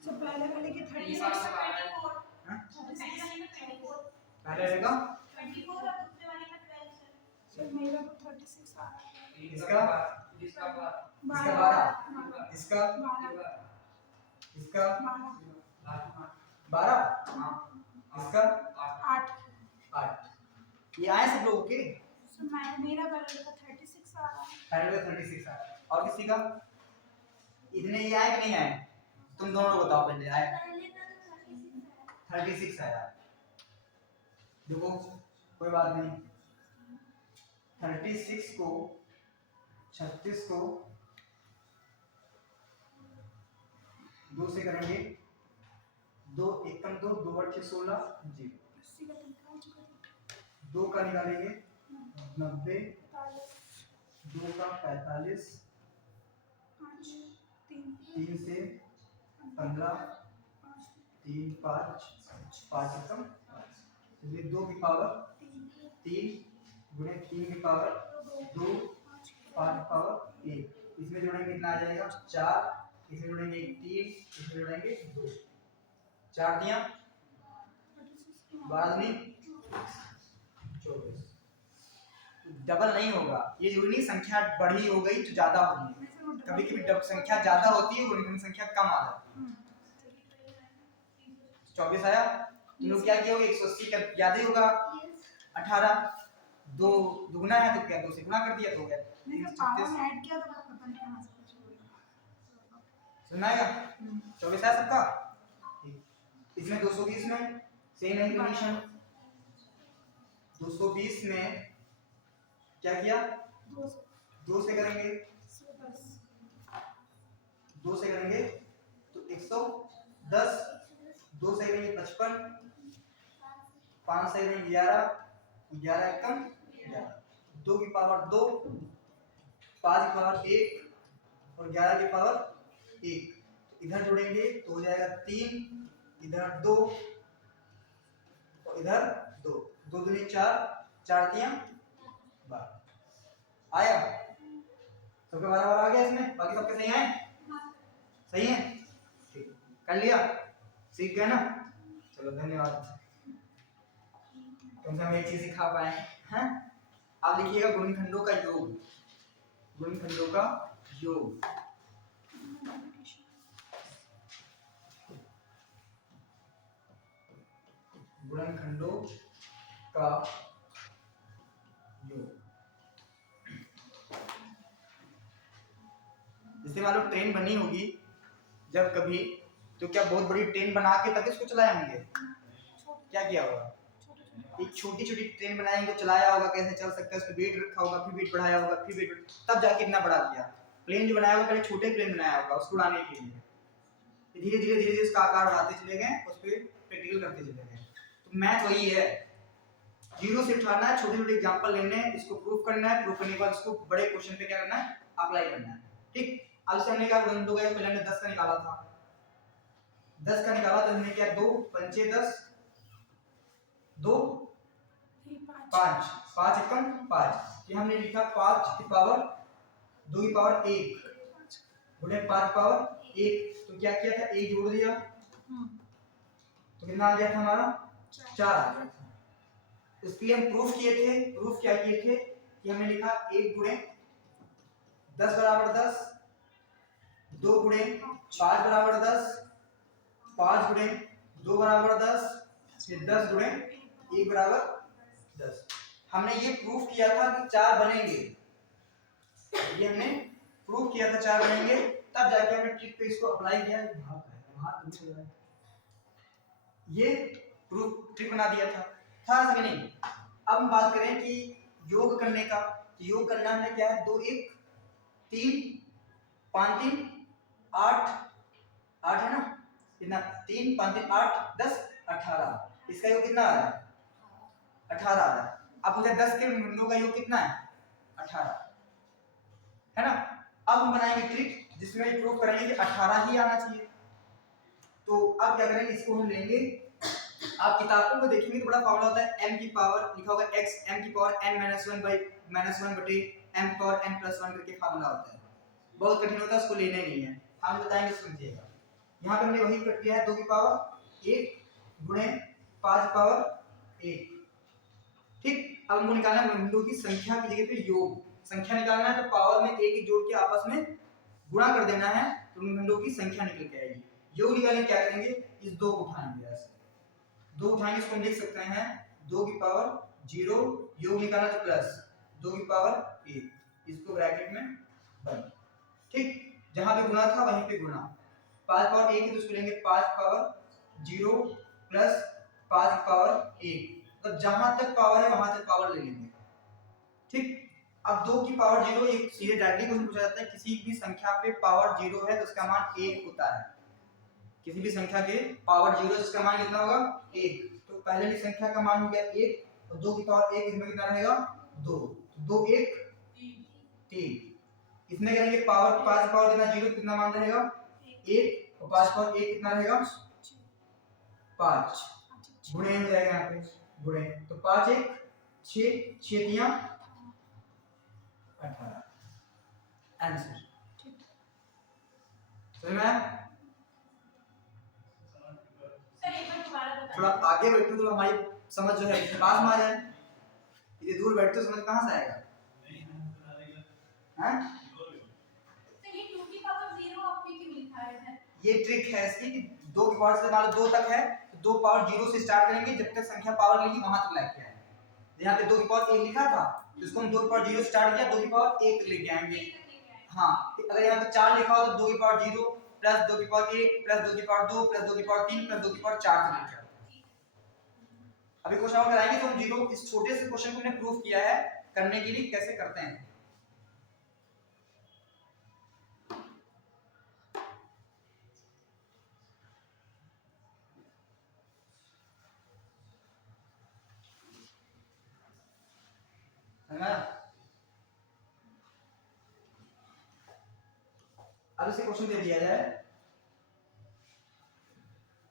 सर पहले वाले की 36 हाँ? पहले रहेगा सर मेरा तो 36 आ रहा है इसका इसका इसका 12 इसका 12 इसका 12 12 इसका 8 8 ये आए सब लोगों के सर मेरा पहले का 36 आ रहा है पहले 36 आया और किसी का इतने ये आए कि नहीं आए तुम दोनों लोग बताओ पहले आए 36 आया देखो कोई बात नहीं 36 को 36 को 2 से करेंगे 2 एकम 2 2 8 16 जी 80 का तनखा हो चुका है 2 का निकालेंगे 90 45 2 का 45 5 3 3 से 15 3 5 5 एकम इसलिए 2 की पावर 3 गुणे 3 की पावर 2 5 की पावर 1 इसमें जोड़ेंगे कितना आ जाएगा 4 इसमें जोड़ेंगे 3 इसमें जोड़ेंगे 2 4 दिया 12 दूनी 24 डबल नहीं होगा ये जरूरी नहीं संख्या बढ़ी हो गई तो ज्यादा होगी कभी कभी संख्या ज्यादा होती है और संख्या कम आ जाती है 24 आया तुम लोग क्या किया होगा 180 का याद ही होगा 18 2 दुगना है तो क्या 2 से गुना कर दिया तो हो गया नहीं सर पावर में ऐड किया तो पता नहीं कहां से कुछ हो गया सुनाएगा 24 है सबका ठीक इसमें 220 में सेम है कंडीशन 220 में क्या किया 2 से करेंगे 2 से करेंगे तो 110 2 से करेंगे 55 5 से करेंगे 11 11 एकम 11 2 की पावर 2 5 की पावर 1 और 11 की पावर 1 इधर जोड़ेंगे तो हो जाएगा 3 इधर 2 और इधर 2 2 दूनी 4 4 दिया 12 आया सबके 12 आ गया इसमें बाकी सबके सही आए सही है ठीक कर लिया सीख गए ना चलो धन्यवाद कम से कम एक चीज सिखा पाए हैं आप लिखिएगा गुणनखंडों का योग गुणनखंडों का योग गुणनखंडों का योग जैसे मान लो ट्रेन बनी होगी जब कभी तो क्या बहुत बड़ी ट्रेन बना के तब इसको चलाए होंगे क्या किया होगा एक छोटी छोटी ट्रेन बनाएंगे तो चलाया होगा कैसे चल सकता है उस पर वेट रखा होगा फिर वेट बढ़ाया होगा फिर वेट तब जाके इतना बड़ा किया प्लेन जो बनाया होगा पहले छोटे प्लेन बनाया होगा उसको उड़ाने के लिए धीरे धीरे धीरे धीरे उसका आकार बढ़ाते चले गए उस पर प्रैक्टिकल करते चले गए तो मैथ वही है जीरो से उठाना है छोटे छोटे एग्जांपल लेने हैं इसको प्रूफ करना है प्रूफ करने के बाद इसको बड़े क्वेश्चन पे क्या करना है अप्लाई करना है ठीक अब से हमने क्या गुणनखंडों का पहले हमने 10 का निकाला था 10 का निकाला तो हमने क्या 2 पंचे 10 2 5 5 एकम 5 ये हमने लिखा 5 की पावर 2 की पावर 1 गुणे 5 पावर 1 तो क्या किया था 1 जोड़ दिया तो कितना आ गया था हमारा 4 इसके लिए हम प्रूफ किए थे प्रूफ क्या किए थे कि हमने लिखा 1 गुणे 10 बराबर 10 2 गुणे 5 बराबर 10 5 गुणे 2 बराबर 10 फिर 10 गुणे 1 बराबर 10 हमने ये प्रूफ किया था कि 4 बनेंगे ये हमने प्रूफ किया था 4 बनेंगे तब जाके हमने ट्रिक पे इसको अप्लाई किया ये प्रूफ ट्रिक बना दिया था कि नहीं अब हम बात करें कि योग करने का योग करना है क्या है 2 1 3 5 3 8 8 है ना कितना 3 5 3 8 10 18 इसका योग कितना आ रहा है 18 आ रहा है अब मुझे 10 के खंडों का योग कितना है 18 है ना अब हम बनाएंगे ट्रिक जिसमें ये प्रूव करेंगे कि 18 ही आना चाहिए। तो अब क्या करेंगे, इसको हम लेंगे, आप किताबों में देखेंगे तो बड़ा फार्मूला होता है m की पावर लिखा होगा x m की पावर n - 1 by -1 बटे m पावर n + 1 करके फार्मूला होता है, बहुत कठिन होता है, उसको लेना ही नहीं है, हम बताएंगे समझिएगा। यहाँ पे हमने वही कट किया है 2 की पावर 1 गुणे 5 की पावर 1, ठीक। अब हमको निकालना है बिंदु की संख्या की जगह पे योग, संख्या निकालना है तो पावर में एक जोड़ के आपस में गुणा कर देना है, तो बिंदु की संख्या निकल के आएगी। योग निकालने क्या करेंगे, इस 2 को उठाएंगे, ऐसे 2 उठाएंगे, इसको हम लिख सकते हैं 2 की पावर 0, योग निकालना तो प्लस 2 की पावर 1, इसको ब्रैकेट में बंद, ठीक। जहां पे गुणा था वहीं पे गुणा, 5 पावर 1 है तो इसको लेंगे 5 पावर 0 प्लस 5 पावर 1, तो जहां तक पावर है वहां तक पावर ले लेंगे, ठीक। अब 2 की पावर 0, एक सीधे डायरेक्टली क्वेश्चन पूछा जाता है, किसी भी संख्या पे पावर 0 है तो उसका मान 1 होता है, किसी भी संख्या के पावर 0 है उसका मान कितना होगा 1, तो पहले वाली संख्या का मान हो गया 1 और 2 की पावर 1 इसमें कितना रहेगा 2, 2 1 3, इसमें करेंगे पावर 5 पावर कितना 0, कितना मान रहेगा 1 और 5 पावर 1 कितना रहेगा 5, गुणे हो जाएगा यहाँ पे गुणे, तो 5 1 6 6 दिया 18, आंसर समझ में आया? सर एक बार दोबारा बताइए। थोड़ा आगे बैठो तो हमारी समझ जो है पास में आ जाए, इतनी दूर बैठते समझ कहाँ से आएगा, हैं? सर ये 2 की पावर 0 आपने क्यों लिखा है इधर? ये ट्रिक है इसकी कि 2 की पावर से मान लो 2 तक है तो 2 पावर 0 से स्टार्ट करेंगे, जब तक संख्या पावर लेगी वहां तक लेके आएंगे। यहाँ पे 2 की पावर 1 लिखा था तो इसको हम 2 की पावर 0 से स्टार्ट किया, 2 की पावर 1 लेके आएंगे। हाँ, अगर यहाँ पे 4 लिखा हो तो 2 की पावर 0 प्लस 2 की पावर 1 प्लस 2 की पावर 2 प्लस 2 की पावर 3 प्लस 2 की पावर 4 तक लेके आओ। अभी क्वेश्चन और कराएंगे तो हम जीरो इस छोटे से क्वेश्चन को हमने प्रूफ किया है, करने के लिए कैसे करते हैं। है ना? अब इसे क्वेश्चन दे दिया जाए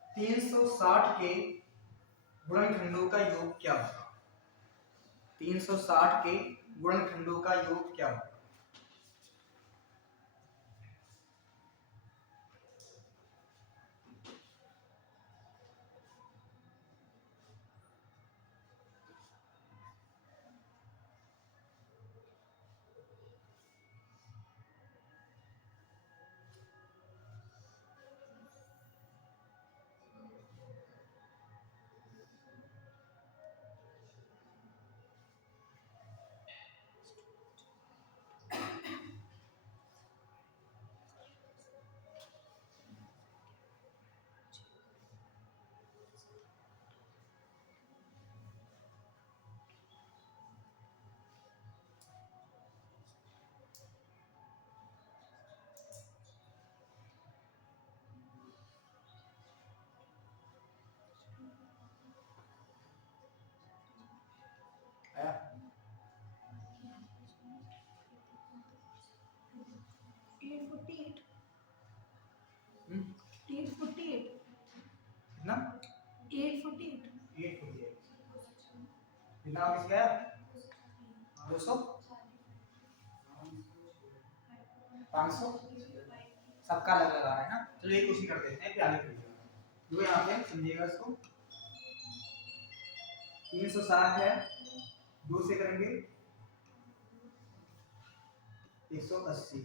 360 के गुणनखंडों का योग क्या होगा, 360 के गुणनखंडों का योग क्या होगा। आया? 848 848 कितना 848 848 कितना हो गया 200 500 सबका अलग लगा रहा है ना। चलो एक क्वेश्चन कर देते हैं फिर आगे बढ़िएगा। जो यहाँ पे समझिएगा इसको 360 है 2 से करेंगे 180,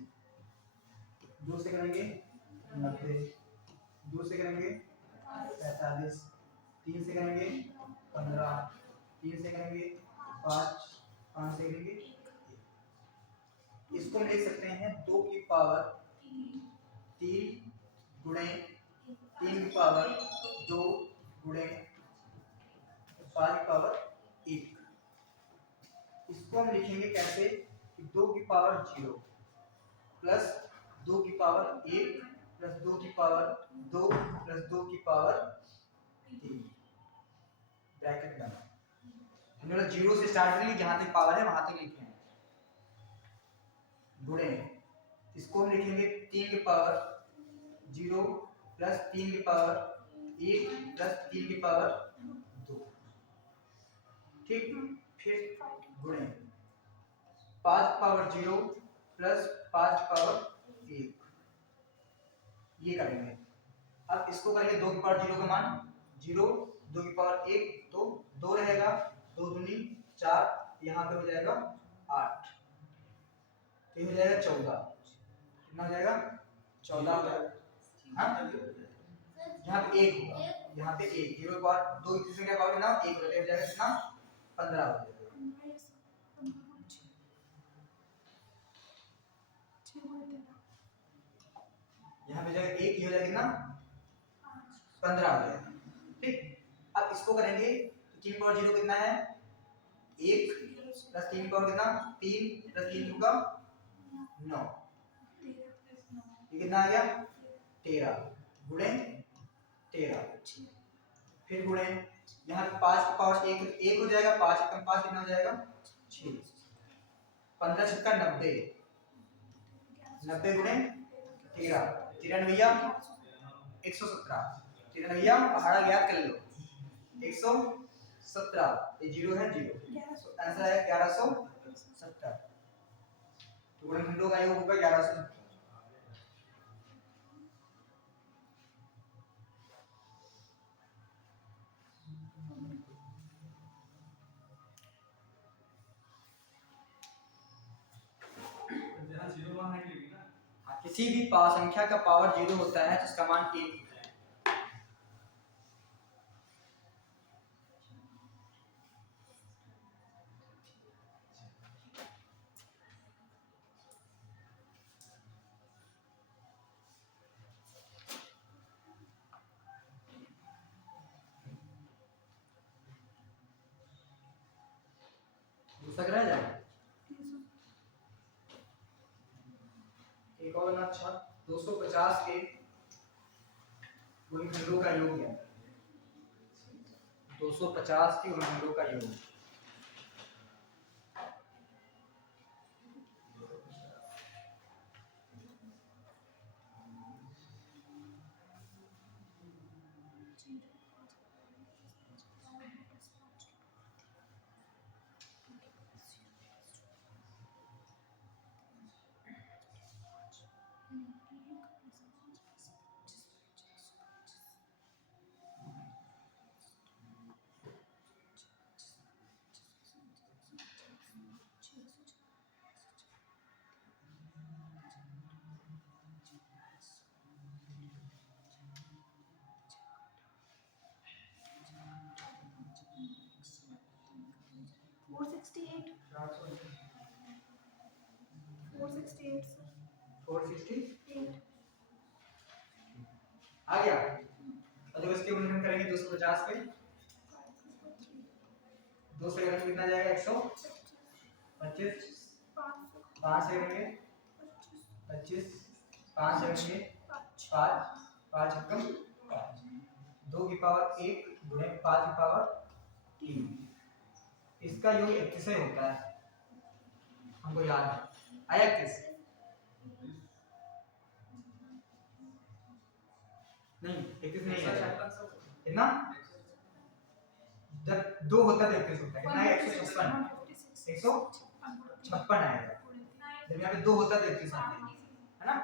2 से करेंगे 90, 2 से करेंगे 45, 3 से करेंगे 15, 3 से करेंगे 5, 5 से करेंगे 1। इसको हम लिख सकते हैं 2 की पावर 3 गुणे 3 की पावर 2 गुणे 5 की पावर 1। इसको हम लिखेंगे कैसे कि 2 की पावर 0 प्लस 2 की पावर 1 प्लस 2 की पावर 2 प्लस 2 की पावर 3 ब्रैकेट बना। हमने 0 से स्टार्ट करेंगे, जहां तक पावर है वहां तक लिखे हैं, गुणे इसको हम लिखेंगे 3 की पावर 0 प्लस 3 की पावर 1 प्लस 3 की पावर 2। ठीक, फिर गुणे 5 की पावर 0 प्लस 5 की पावर 1, ये करेंगे। अब इसको करेंगे 2 की पावर 0 का मान 0, 2 की पावर 1 तो 2 रहेगा, 2 दूनी 4, यहाँ पे हो जाएगा 8, ये हो जाएगा 14। कितना हो जाएगा? 14 हो जाएगा। हाँ, यहाँ पे 1 होगा, यहाँ पे 1, 0 की पावर 2 की संख्या पावर कितना 1 हो जाएगा, कितना 15 हो जाएगा। यहाँ पे जाएगा 1, ये हो जाएगा कितना 15 हो जाएगा। ठीक, अब इसको करेंगे तो 3 पावर 0 कितना है 1 प्लस 3 पावर कितना 3 प्लस 3 का 9, ये कितना आ गया 13 गुणे 13। फिर गुणे यहाँ पे 5 की पावर 1 हो जाएगा, 5 कम 5 कितना हो जाएगा 6, 15 छक्का 90, 90 गुणे 13, 13 भैया 117, 13 भैया पहाड़ा याद कर लो 117, ये 0 है 0, आंसर है 1170। तो गुणनखंडों का योग होगा 1170। किसी भी संख्या का पावर 0 होता है तो इसका मान 1 होता है। दूसरा रह जाए एक और ना, अच्छा 250 के गुणनखंडों का योग है, 250 के गुणनखंडों का योग। आ गया। और जब इसके गुणनखंड करेंगे 250 पे 2 से करेंगे कितना जाएगा 125, 5 से करेंगे 25, 5 से करेंगे 5, 5 एकम 5, 2 की पावर 1 गुणे 5 की पावर 3, इसका योग 31 से होता है, हमको याद है। आया 31 नहीं, 31 नहीं है कितना, जब 2 होता है तो 31 होता है, कितना है 156, 156 आएगा। जब यहाँ पे 2 होता है तो 31 आता है ना,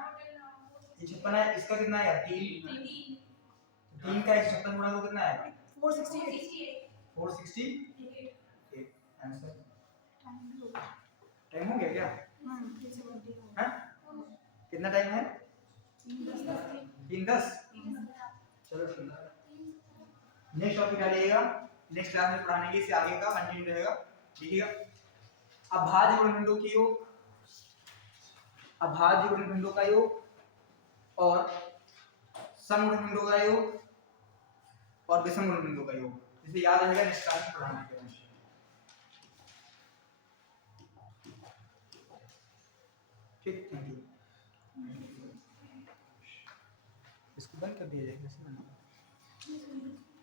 ये 56 है, इसका कितना आएगा 3, 3 का 156 गुणा तो कितना आएगा 468। आंसर टाइम हो गया क्या? हाँ, कितना टाइम है 3:10। चलो ठीक है, नेक्स्ट टॉपिक आ जाइएगा, नेक्स्ट क्लास में पढ़ाने के, इससे आगे का कंटिन्यू रहेगा। ठीक है, अभाज्य गुणनखंडों की योग, अभाज्य गुणनखंडों का योग और सम गुणनखंडों का योग और विषम गुणनखंडों का योग, इसे याद रहेगा नेक्स्ट क्लास में पढ़ाने के। ठीक, थैंक यू। इसको बंद कर दिया जाएगा।